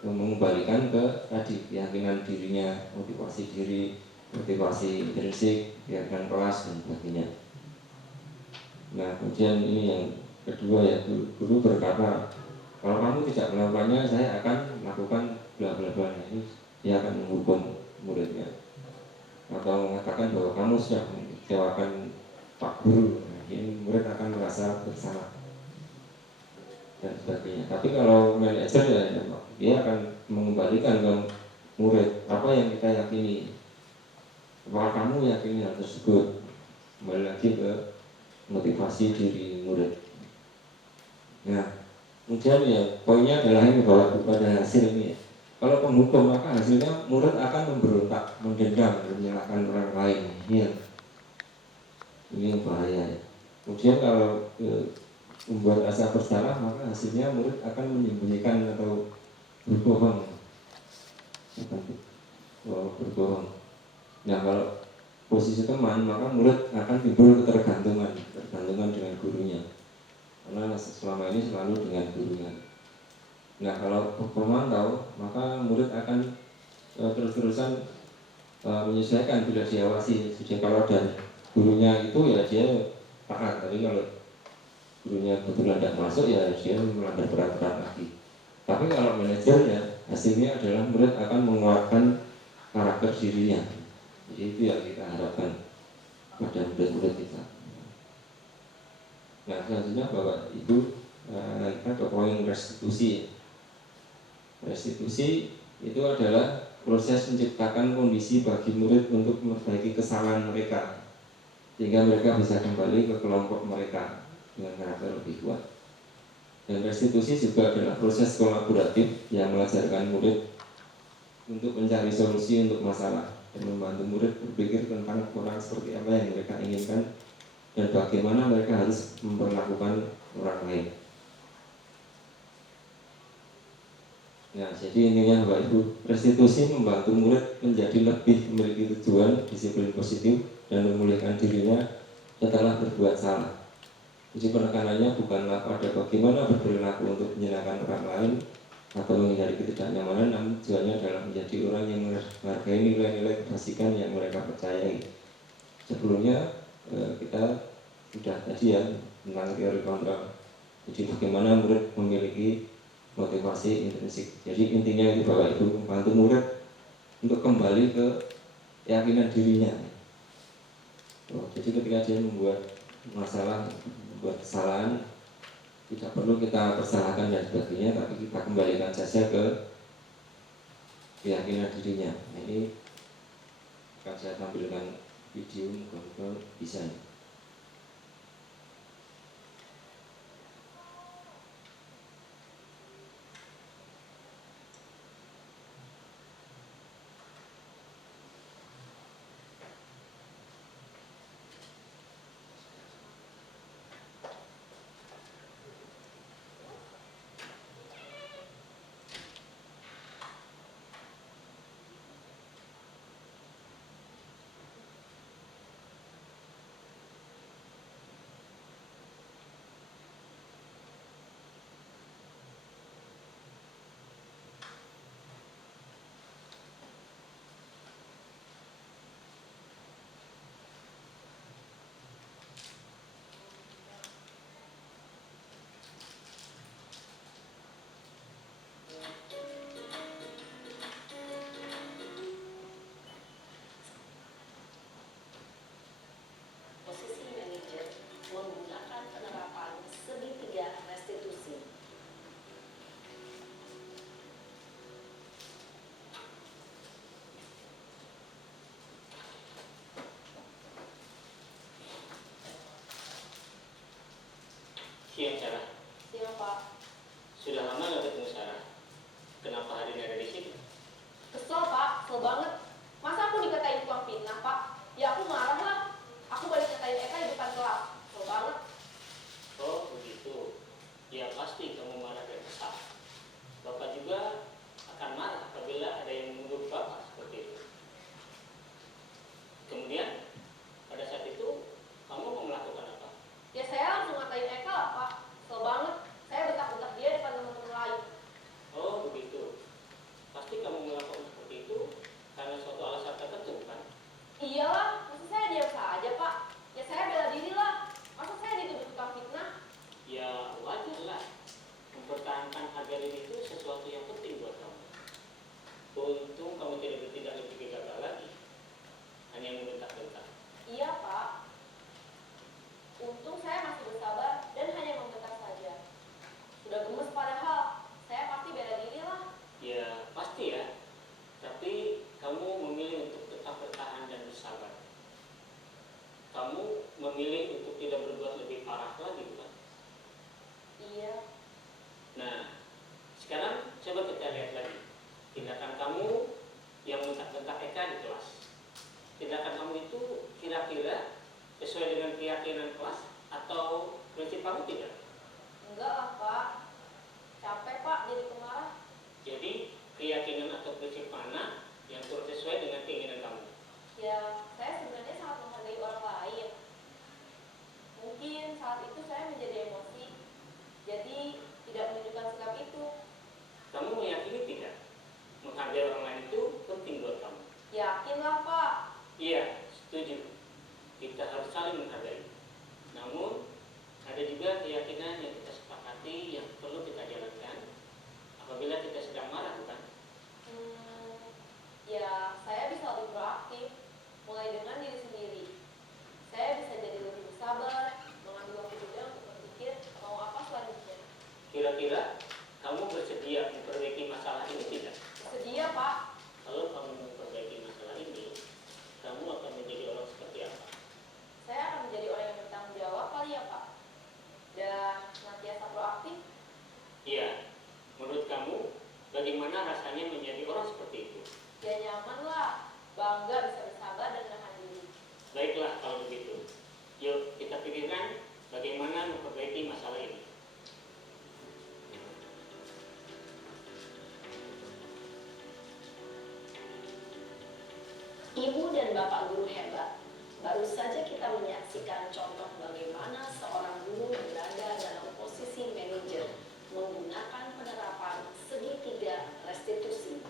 mengembalikan ke tadi keyakinan dirinya, motivasi diri, motivasi intrinsik, keyakinan kelas dan sebagainya. Nah, kemudian ini yang kedua yaitu guru berkata, kalau kamu tidak melakukannya, saya akan melakukan bla bla bla. Ini dia akan menghukum muridnya, atau mengatakan bahwa kamu sudah mengecewakan Pak Guru. Nah, ini murid akan merasa bersalah dan sebagainya. Tapi kalau manajer ya, dia akan mengembalikan ke murid apa yang kita yakini. Apakah kamu yakini hal tersebut? Kembali lagi ke motivasi diri murid. Nah, kemudian ya poinnya adalah ini, bahwa pada hasil ini ya, kalau penghukum maka hasilnya murid akan memberontak, mendendam, menyalahkan orang lain. Ini yang bahaya ya. Kemudian kalau membuat rasa bersalah, maka hasilnya murid akan menyembunyikan atau berbohong. Berbohong. Nah, kalau posisi teman, maka murid akan timbul ketergantungan dengan gurunya, karena selama ini selalu dengan gurunya. Nah, kalau pemantau, maka murid akan terus-terusan menyesuaikan bila diawasi. Jadi kalau dan gurunya itu ya dia taat, tapi kalau gurunya kebetulan tidak masuk ya dia melanggar peraturan lagi. Tapi kalau manajer ya hasilnya adalah murid akan menguatkan karakter dirinya. Jadi itu yang kita harapkan pada murid-murid kita. Nah, selanjutnya Bapak Ibu, kita ke poin restitusi. Restitusi itu adalah proses menciptakan kondisi bagi murid untuk memperbaiki kesalahan mereka, sehingga mereka bisa kembali ke kelompok mereka dengan karakter lebih kuat. Dan restitusi juga adalah proses kolaboratif yang mengajarkan murid untuk mencari solusi untuk masalah dan membantu murid berpikir tentang orang seperti apa yang mereka inginkan dan bagaimana mereka harus memperlakukan orang lain. Nah, jadi intinya Bapak Ibu, restitusi membantu murid menjadi lebih memiliki tujuan, disiplin positif, dan memulihkan dirinya setelah berbuat salah. Jadi penekanannya bukanlah pada bagaimana berperilaku untuk menyenangkan orang lain atau menghindari ketidaknyamanan, namun tujuannya adalah menjadi orang yang menghargai nilai-nilai kebajikan yang mereka percayai. Sebelumnya kita sudah tadi ya tentang teori kontrol. Jadi bagaimana murid memiliki motivasi intrinsik. Jadi intinya itu Bapak Ibu, membantu murid untuk kembali ke keyakinan dirinya. Jadi ketika dia membuat masalah, membuat kesalahan, tidak perlu kita persalahkan dan sebagainya, tapi kita kembalikan saja ke keyakinan dirinya. Nah, ini akan saya tampilkan video, moga-moga bisa. Siang, Sarah. Siang, Pak. Sudah lama nggak ketemu Sarah. Kenapa hari ini ada di sini? Kesel, Pak. Kesel banget. Masa aku dikatain tukang fitnah, Pak? Ya aku marah lah. Aku balik katain Eka di depan kelas. Kesel banget. Oh, begitu. Ya pasti kamu marah dan kesal. Bapak juga akan marah apabila ada yang menuduh Bapak seperti itu. Kemudian, pada saat itu, kamu mau melakukan apa? Ya saya langsung ngatain Eka lah, Pak. Kesel banget. Saya bentak-bentak dia depan teman-teman lain. Oh, begitu. Pasti kamu melakukan seperti itu karena suatu alasan tertentu, kan? Iyalah, masa saya diam saja, Pak? Ya saya bela diri lah. Masa saya dituduh tukang fitnah? Ya, wajar lah. Mempertahankan harga diri itu sesuatu yang penting buat kamu. Untung kamu tidak bertindak lebih gegabah lagi. Hanya membentak-bentak. Iya, Pak. Untung saya masih bersabar dan hanya membentak saja. Sudah gemes padahal. Saya pasti bela diri lah. Ya, pasti ya. Tapi kamu memilih untuk tetap bertahan dan bersabar. Kamu memilih untuk tidak berbuat lebih parah lagi, bukan? Iya. Nah, sekarang coba kita lihat lagi. Tindakan kamu yang bentak-bentak Eka di kelas. Tindakan kamu itu kira-kira sesuai dengan keyakinan kelas atau prinsip kamu tidak? Enggak lah, Pak. Capek, Pak, jadi pemarah. Jadi, keyakinan atau prinsip mana yang turut sesuai dengan keinginan kamu? Ya, saya sebenarnya sangat menghargai orang lain. Mungkin saat itu saya menjadi emosi, jadi tidak menunjukkan sikap itu. Kamu meyakini tidak? Menghargai orang lain itu penting buat kamu. Yakinlah, Pak. Iya, setuju. Kita harus saling menghargai. Namun, ada juga keyakinan yang kita sepakati yang perlu kita jalankan apabila kita sedang marah, bukan? Ya, saya bisa lebih proaktif, mulai dengan diri sendiri. Saya bisa jadi lebih bersabar, mengambil waktu juga untuk berpikir mau apa selanjutnya. Kira-kira kamu bersedia memperbaiki masalah ini tidak? Bersedia, Pak. Kalau kamu memperbaiki masalah ini, kamu akan menjadi orang seperti apa? Saya akan menjadi orang yang bertanggung jawab kali ya, Pak. Dan senantiasa proaktif. Iya, menurut kamu bagaimana rasanya menjadi orang seperti itu? Ya nyaman lah, bangga bisa bersabar dan menahan diri. Baiklah kalau begitu. Yuk kita pikirkan bagaimana memperbaiki masalah ini. Ibu dan Bapak guru hebat, baru saja kita menyaksikan contoh bagaimana seorang guru berada dalam posisi manajer menggunakan penerapan segitiga restitusi.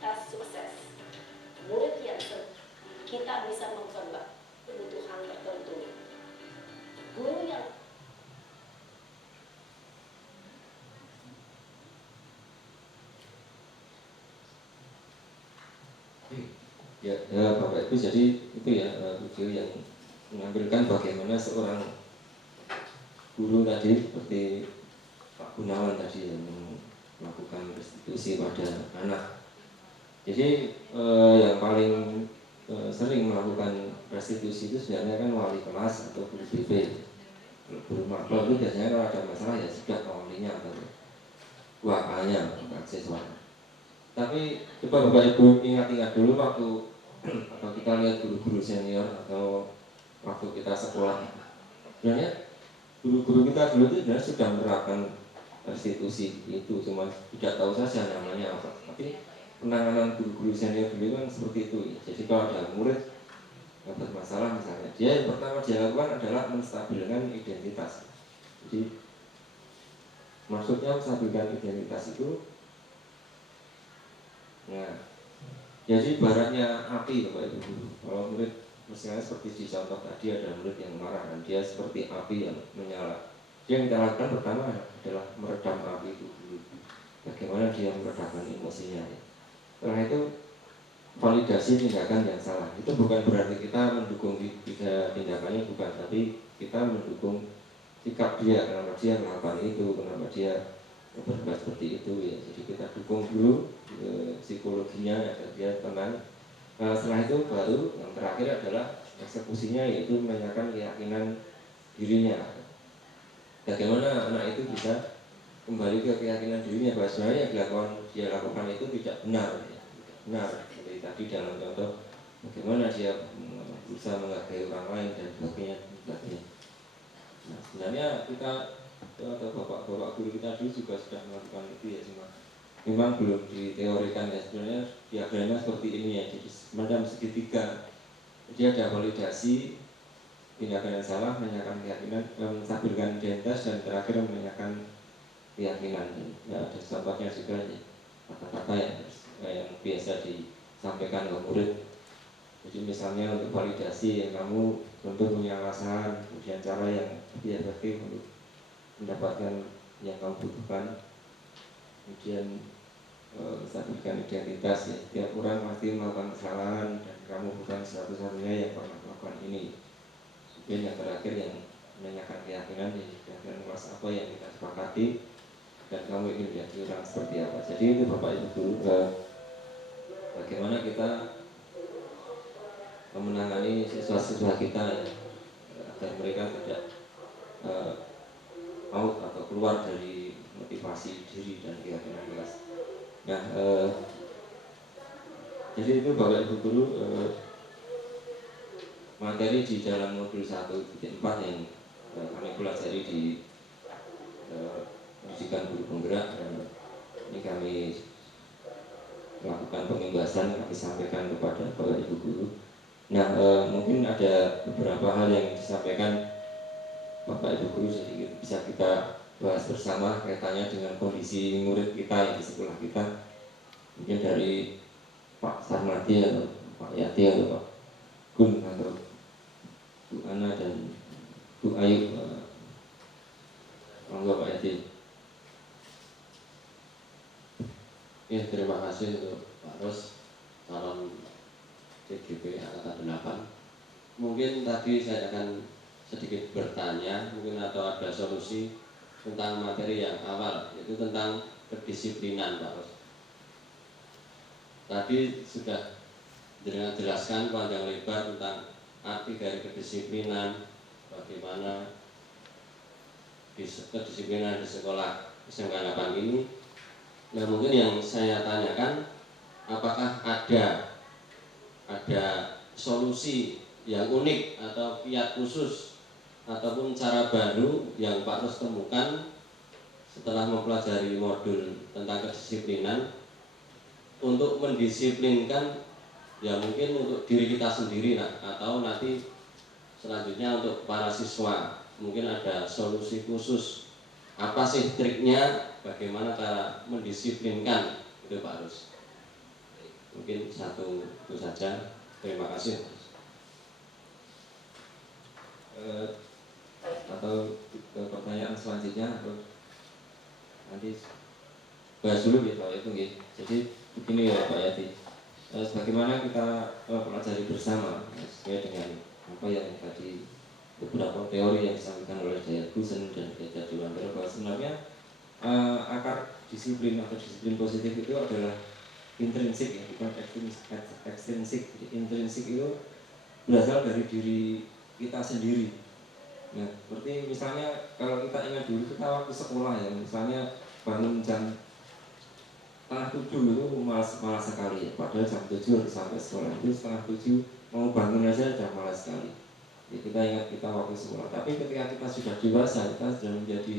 Tas sukses. Murid yang kita bisa memperbaiki kebutuhan tertentu. Guru yang Ya, Bapak Ibu, jadi itu ya video yang menampilkan bagaimana seorang guru tadi seperti Pak Gunawan tadi yang melakukan restitusi pada anak. Jadi yang paling sering melakukan restitusi itu sebenarnya kan wali kelas atau guru BP. Guru makro itu biasanya kalau ada masalah ya sudah walinya atau wakilnya bukan siswa. Tapi coba Bapak Ibu ingat-ingat dulu waktu atau kita lihat guru-guru senior atau waktu kita sekolah. Sebenarnya guru-guru kita dulu itu sebenarnya sudah menerapkan restitusi itu, cuma tidak tahu saja namanya apa. Tapi penanganan guru-guru senior dulu kan seperti itu. Jadi kalau ada murid yang bermasalah misalnya, dia yang pertama dia lakukan adalah menstabilkan identitas. Jadi maksudnya menstabilkan identitas itu, nah, jadi ibaratnya api Bapak Ibu guru. Kalau murid misalnya seperti di contoh tadi ada murid yang marah dan dia seperti api yang menyala. Dia yang kita lakukan pertama adalah meredam api itu dulu. Bagaimana dia meredamkan emosinya. Setelah itu validasi tindakan yang salah. Itu bukan berarti kita mendukung tindakannya, bukan, tapi kita mendukung sikap dia, kenapa dia melakukan itu, kenapa dia berbuat seperti itu ya. Jadi kita dukung dulu psikologinya agar dia tenang. Setelah itu baru yang terakhir adalah eksekusinya, yaitu menanyakan keyakinan dirinya. bagaimana anak itu bisa kembali ke keyakinan dirinya bahwa sebenarnya yang dia lakukan itu tidak benar, ya. Tidak benar. Seperti tadi dalam contoh bagaimana dia berusaha menghargai orang lain dan sebagainya. Nah, sebenarnya kita atau bapak-bapak guru kita dulu juga sudah melakukan itu ya, cuma memang belum diteorikan ya. Sebenarnya diagramnya seperti ini ya, jadi semacam segitiga. Jadi ada validasi tindakan yang salah, menanyakan keyakinan, menstabilkan identitas, dan terakhir menanyakan keyakinan. Ya, ada contohnya juga ya, kata-kata yang biasa disampaikan ke murid. Jadi misalnya untuk validasi yang kamu tentu punya alasan, kemudian cara yang lebih efektif untuk mendapatkan yang kamu butuhkan. Kemudian menstabilkan identitas ya, setiap orang pasti melakukan kesalahan dan kamu bukan satu-satunya yang pernah melakukan ini. Kemudian yang terakhir yang menanyakan keyakinan, ya keyakinan kelas apa yang kita sepakati dan kamu ingin menjadi orang seperti apa. Jadi itu Bapak Ibu Guru, bagaimana kita menangani siswa-siswa kita ya, agar mereka tidak out atau keluar dari motivasi diri dan keyakinan kelas. Nah, jadi itu Bapak Ibu Guru materi di dalam modul 1.4 yang kami pelajari di pendidikan guru penggerak, dan ini kami melakukan pembahasan, kami sampaikan kepada Bapak Ibu Guru. Nah, mungkin ada beberapa hal yang disampaikan Bapak Ibu Guru sedikit bisa kita bahas bersama kaitannya dengan kondisi murid kita yang di sekolah kita. Mungkin dari Pak Sarmadi atau Pak Yati atau Pak Gun atau Bu Ana dan Bu Ayu. Monggo Pak Yati. Ya, terima kasih untuk Pak Ros, calon TGP Angkatan 8. Mungkin tadi saya akan sedikit bertanya, mungkin atau ada solusi tentang materi yang awal, yaitu tentang kedisiplinan, Pak Ros. Tadi sudah jelaskan panjang lebar tentang arti dari kedisiplinan, bagaimana kedisiplinan di sekolah SMK 8 ini. Nah, mungkin yang saya tanyakan, apakah ada solusi yang unik atau kiat khusus ataupun cara baru yang Pak Ros temukan setelah mempelajari modul tentang kedisiplinan untuk mendisiplinkan ya mungkin untuk diri kita sendiri atau nanti selanjutnya untuk para siswa. Mungkin ada solusi khusus, apa sih triknya, bagaimana cara mendisiplinkan itu Pak Ros. Mungkin satu itu saja. Terima kasih. Atau ke pertanyaan selanjutnya atau nanti bahas dulu ya Pak itu. Jadi begini ya Pak Yati, bagaimana kita pelajari bersama sesuai dengan apa yang tadi beberapa teori yang disampaikan oleh Jaya Gusen dan Jaya Dewantara, bahwa sebenarnya akar disiplin atau disiplin positif itu adalah intrinsik ya, bukan ekstrinsik. Intrinsik itu berasal dari diri kita sendiri. Nah, seperti misalnya kalau kita ingat dulu kita waktu sekolah ya, misalnya bangun jam 6:30 itu malas sekali ya, padahal jam 7 harus sampai sekolah. Itu 6:30 mau bangun aja udah malas sekali. Ya, kita ingat kita waktu sekolah. Tapi ketika kita sudah dewasa, kita sudah menjadi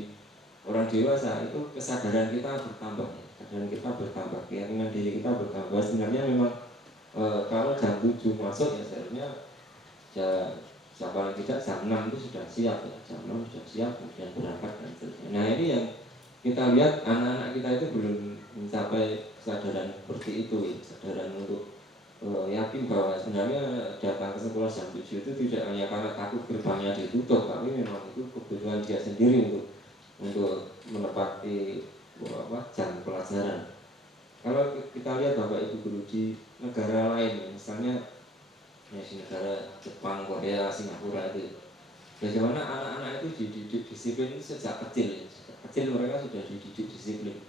orang dewasa, itu kesadaran kita bertambah ya. Kesadaran kita bertambah, keyakinan diri kita bertambah. Sebenarnya memang kalau jam 7 masuk ya seharusnya paling tidak jam 6 itu sudah siap ya. Jam 6 sudah siap, kemudian berangkat dan seterusnya. Nah, ini yang kita lihat anak-anak kita itu belum mencapai kesadaran seperti itu ya. Kesadaran untuk yakin bahwa sebenarnya datang ke sekolah jam 7 itu tidak hanya karena takut gerbangnya ditutup, tapi memang itu kebutuhan dia sendiri untuk menepati jam pelajaran. Kalau kita lihat Bapak Ibu Guru di negara lain, misalnya ya di negara Jepang, Korea, Singapura itu, bagaimana anak-anak itu dididik disiplin sejak kecil. Sejak kecil mereka sudah dididik disiplin.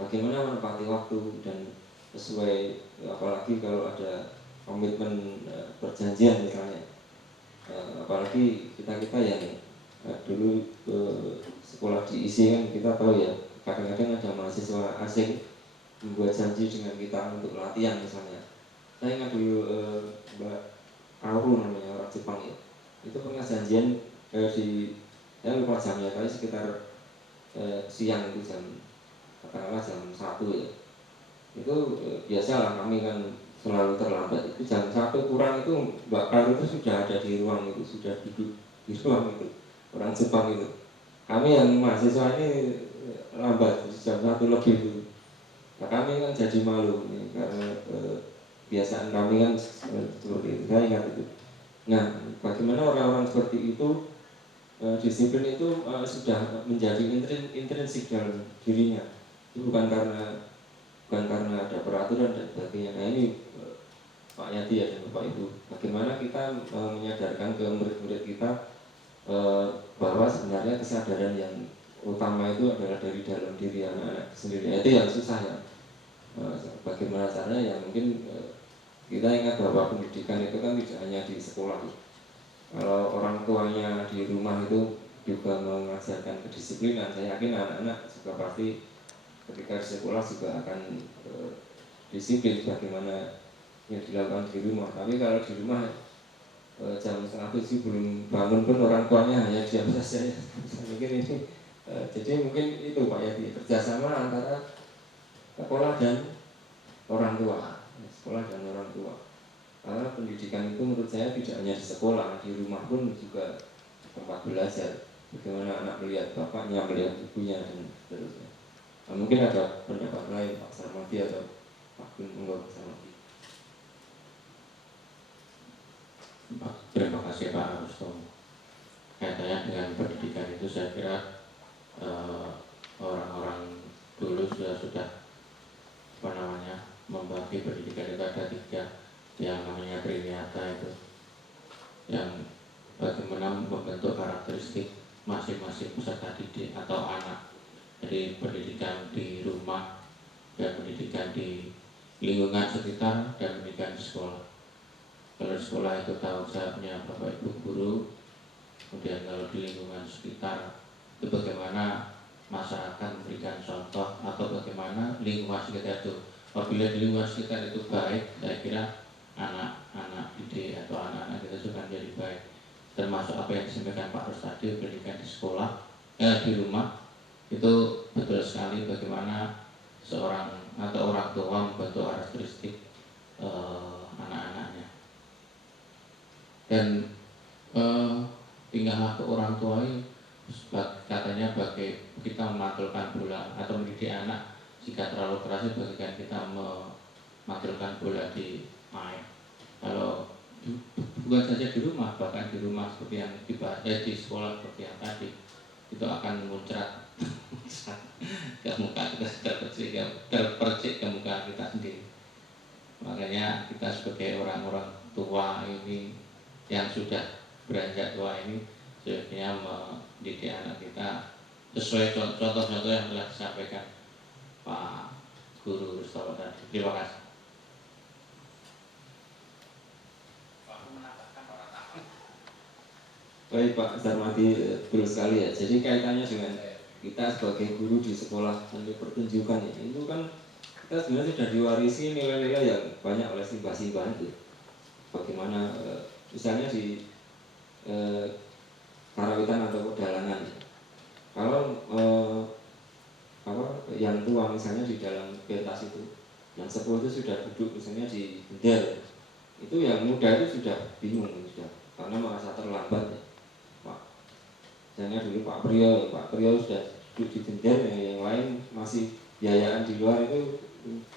Bagaimana menepati waktu dan sesuai, apalagi kalau ada komitmen perjanjian misalnya, apalagi kita yang dulu sekolah diisi kan kita tahu ya, kadang-kadang ada mahasiswa asing membuat janji dengan kita untuk latihan misalnya. Saya ingat dulu Mbak Auru namanya, orang Jepang ya, itu pernah janjian di, saya lupa jamnya, tapi sekitar siang itu katakanlah jam 1 ya. Itu biasalah kami kan selalu terlambat, itu jam 1 kurang itu Mbak Auru itu sudah ada di ruang itu, sudah duduk di ruang itu, orang Jepang itu. Kami yang mahasiswa ini lambat, jam 1 lebih itu. Nah, kami kan jadi malu nih, karena kebiasaan kami kan seperti itu, saya ingat itu. Nah, bagaimana orang-orang seperti itu, disiplin itu sudah menjadi intrinsik dalam dirinya. Itu bukan karena ada peraturan dan sebagainya. Nah ini Pak Yadi ya dan Bapak Ibu, bagaimana kita menyadarkan ke murid-murid kita bahwa sebenarnya kesadaran yang utama itu adalah dari dalam diri anak-anak sendiri. Itu yang susah ya. Bagaimana caranya ya, mungkin kita ingat bahwa pendidikan itu kan tidak hanya di sekolah. Kalau orang tuanya di rumah itu juga mengajarkan kedisiplinan, saya yakin anak-anak juga pasti ketika di sekolah juga akan disiplin bagaimana yang dilakukan di rumah. Tapi kalau di rumah jam 6:30 belum bangun pun orang tuanya hanya diam saja. Mungkin ini jadi mungkin itu Pak Yadi, kerjasama antara sekolah dan orang tua, sekolah dan orang tua. Karena pendidikan itu menurut saya tidak hanya di sekolah, di rumah pun juga tempat belajar. Bagaimana anak melihat bapaknya, melihat ibunya dan seterusnya. Nah, mungkin ada pendapat lain Pak Sarmadi atau Pak Gun Pak Sarmadi. Terima kasih Pak Rustom. Kaitannya dengan pendidikan itu saya kira orang-orang dulu sudah membagi pendidikan itu ada 3, yang namanya Triniata itu, yang bagaimana membentuk karakteristik masing-masing peserta didik atau anak. Jadi pendidikan di rumah dan pendidikan di lingkungan sekitar dan pendidikan di sekolah. Kalau di sekolah itu tahu jawabnya Bapak Ibu guru, kemudian kalau di lingkungan sekitar itu bagaimana masyarakat memberikan contoh atau bagaimana lingkungan sekitar itu. Apabila di lingkungan sekitar itu baik, saya kira anak-anak didik atau anak-anak kita juga menjadi baik. Termasuk apa yang disampaikan Pak Rus tadi, pendidikan di sekolah, di rumah itu betul sekali bagaimana seorang atau orang tua membentuk karakteristik anak-anaknya. Dan tinggal ke orang tua katanya bagi kita memantulkan bola atau mendidik anak, jika terlalu keras bagikan kita memantulkan bola di air. Kalau bukan saja di rumah, bahkan di rumah seperti yang di sekolah seperti yang tadi, itu akan muncrat ke muka kita, terpercik ke muka kita sendiri. Makanya kita sebagai orang-orang tua ini yang sudah beranjak tua ini sebenarnya mendidik anak kita sesuai contoh-contoh yang telah disampaikan Pak Guru Rustowo tadi. Terima kasih. Baik Pak Sarmadi, betul sekali ya. Jadi kaitannya dengan kita sebagai guru di sekolah sambil pertunjukan ya, itu kan kita sebenarnya sudah diwarisi nilai-nilai yang banyak oleh simbah-simbah itu. Bagaimana misalnya di karawitan atau pedalangan, kalau yang tua misalnya di dalam pentas itu, yang sepuh itu sudah duduk misalnya di bendel, itu yang muda itu sudah bingung sudah karena merasa terlambat ya. Misalnya dulu Pak Priyo sudah duduk di bendel, yang lain masih biayaan di luar itu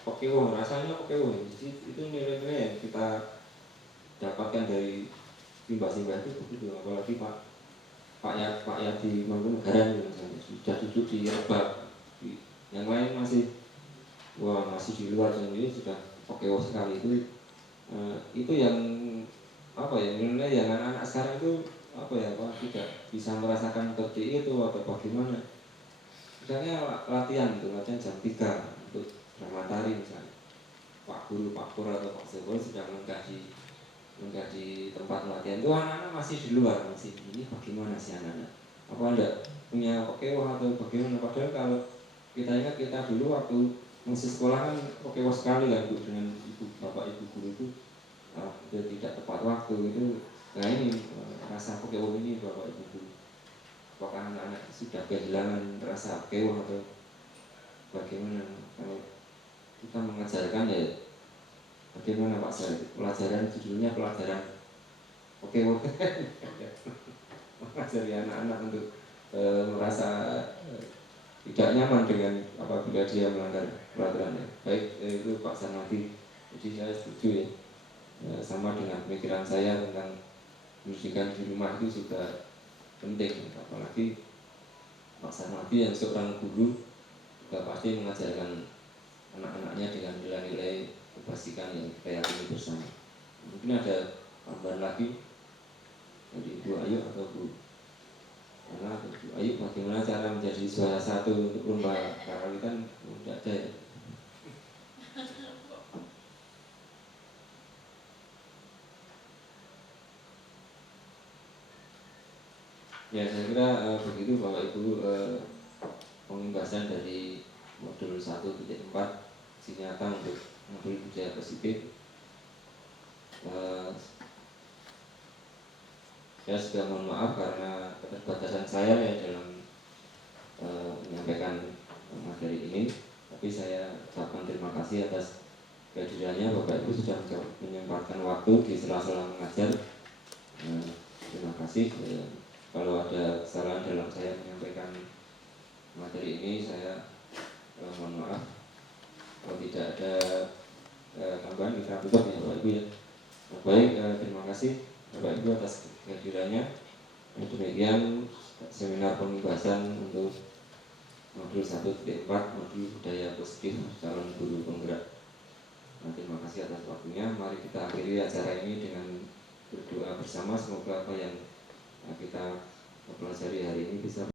pekewuh, rasanya pekewuh. Jadi itu nilai-nilai yang kita dapatkan dari simbah-simbah itu begitu. Apalagi Pak Yadi Mangkunagaran misalnya sudah duduk di rebab, yang lain masih di luar, dan ini sudah pekewuh sekali. Itu yang nilai yang anak-anak sekarang itu tidak bisa merasakan seperti itu atau bagaimana. Misalnya latihan jam 3 untuk drama tari misalnya, Pak Guru, Pak Pur atau Pak Sebo sudah menggah di tempat latihan itu, anak-anak masih di luar, masih ini bagaimana sih anak-anak. apa enggak punya okewa atau bagaimana. Padahal kalau kita ingat kita dulu waktu masih sekolah kan okewa sekali kan Bu, dengan bapak ibu guru itu tidak tepat waktu itu. Nah ini rasa okewa ini bapak ibu guru, apakah anak-anak sudah kehilangan rasa okewa atau bagaimana? Kalau kita mengajarkan ya bagaimana Pak Syarif, pelajaran judulnya pelajaran okewa mengajari anak-anak untuk merasa tidak nyaman dengan apabila dia melanggar peraturannya. Baik itu Pak Sanadi, jadi saya setuju ya, sama dengan pemikiran saya tentang pendidikan di rumah itu juga penting, apalagi Pak Sanadi yang seorang guru juga pasti mengajarkan anak-anaknya dengan nilai-nilai kebajikan yang kita yakini bersama. Mungkin ada tambahan lagi dari Ibu Ayu atau Bu Ana atau Bu Ayu, bagaimana cara menjadi juara satu untuk lomba karawitan? Tidak ada ya. Ya saya kira begitu Bapak Ibu pembahasan dari modul 1.4 nyata untuk modul budaya positif. Saya sudah mohon maaf karena keterbatasan saya ya dalam menyampaikan materi ini, tapi saya ucapkan terima kasih atas kehadirannya Bapak Ibu sudah menyempatkan waktu di sela-sela mengajar. Terima kasih. Kalau ada kesalahan dalam saya menyampaikan materi ini, saya mohon maaf. Kalau tidak ada tambahan, kita tutup ya Bapak Ibu ya. Baik, terima kasih Bapak Ibu atas kehadirannya. Demikian seminar pembahasan untuk modul 1.4 modul budaya positif calon guru penggerak. Terima kasih atas waktunya. Mari kita akhiri acara ini dengan berdoa bersama. Semoga apa yang kita pelajari hari ini bisa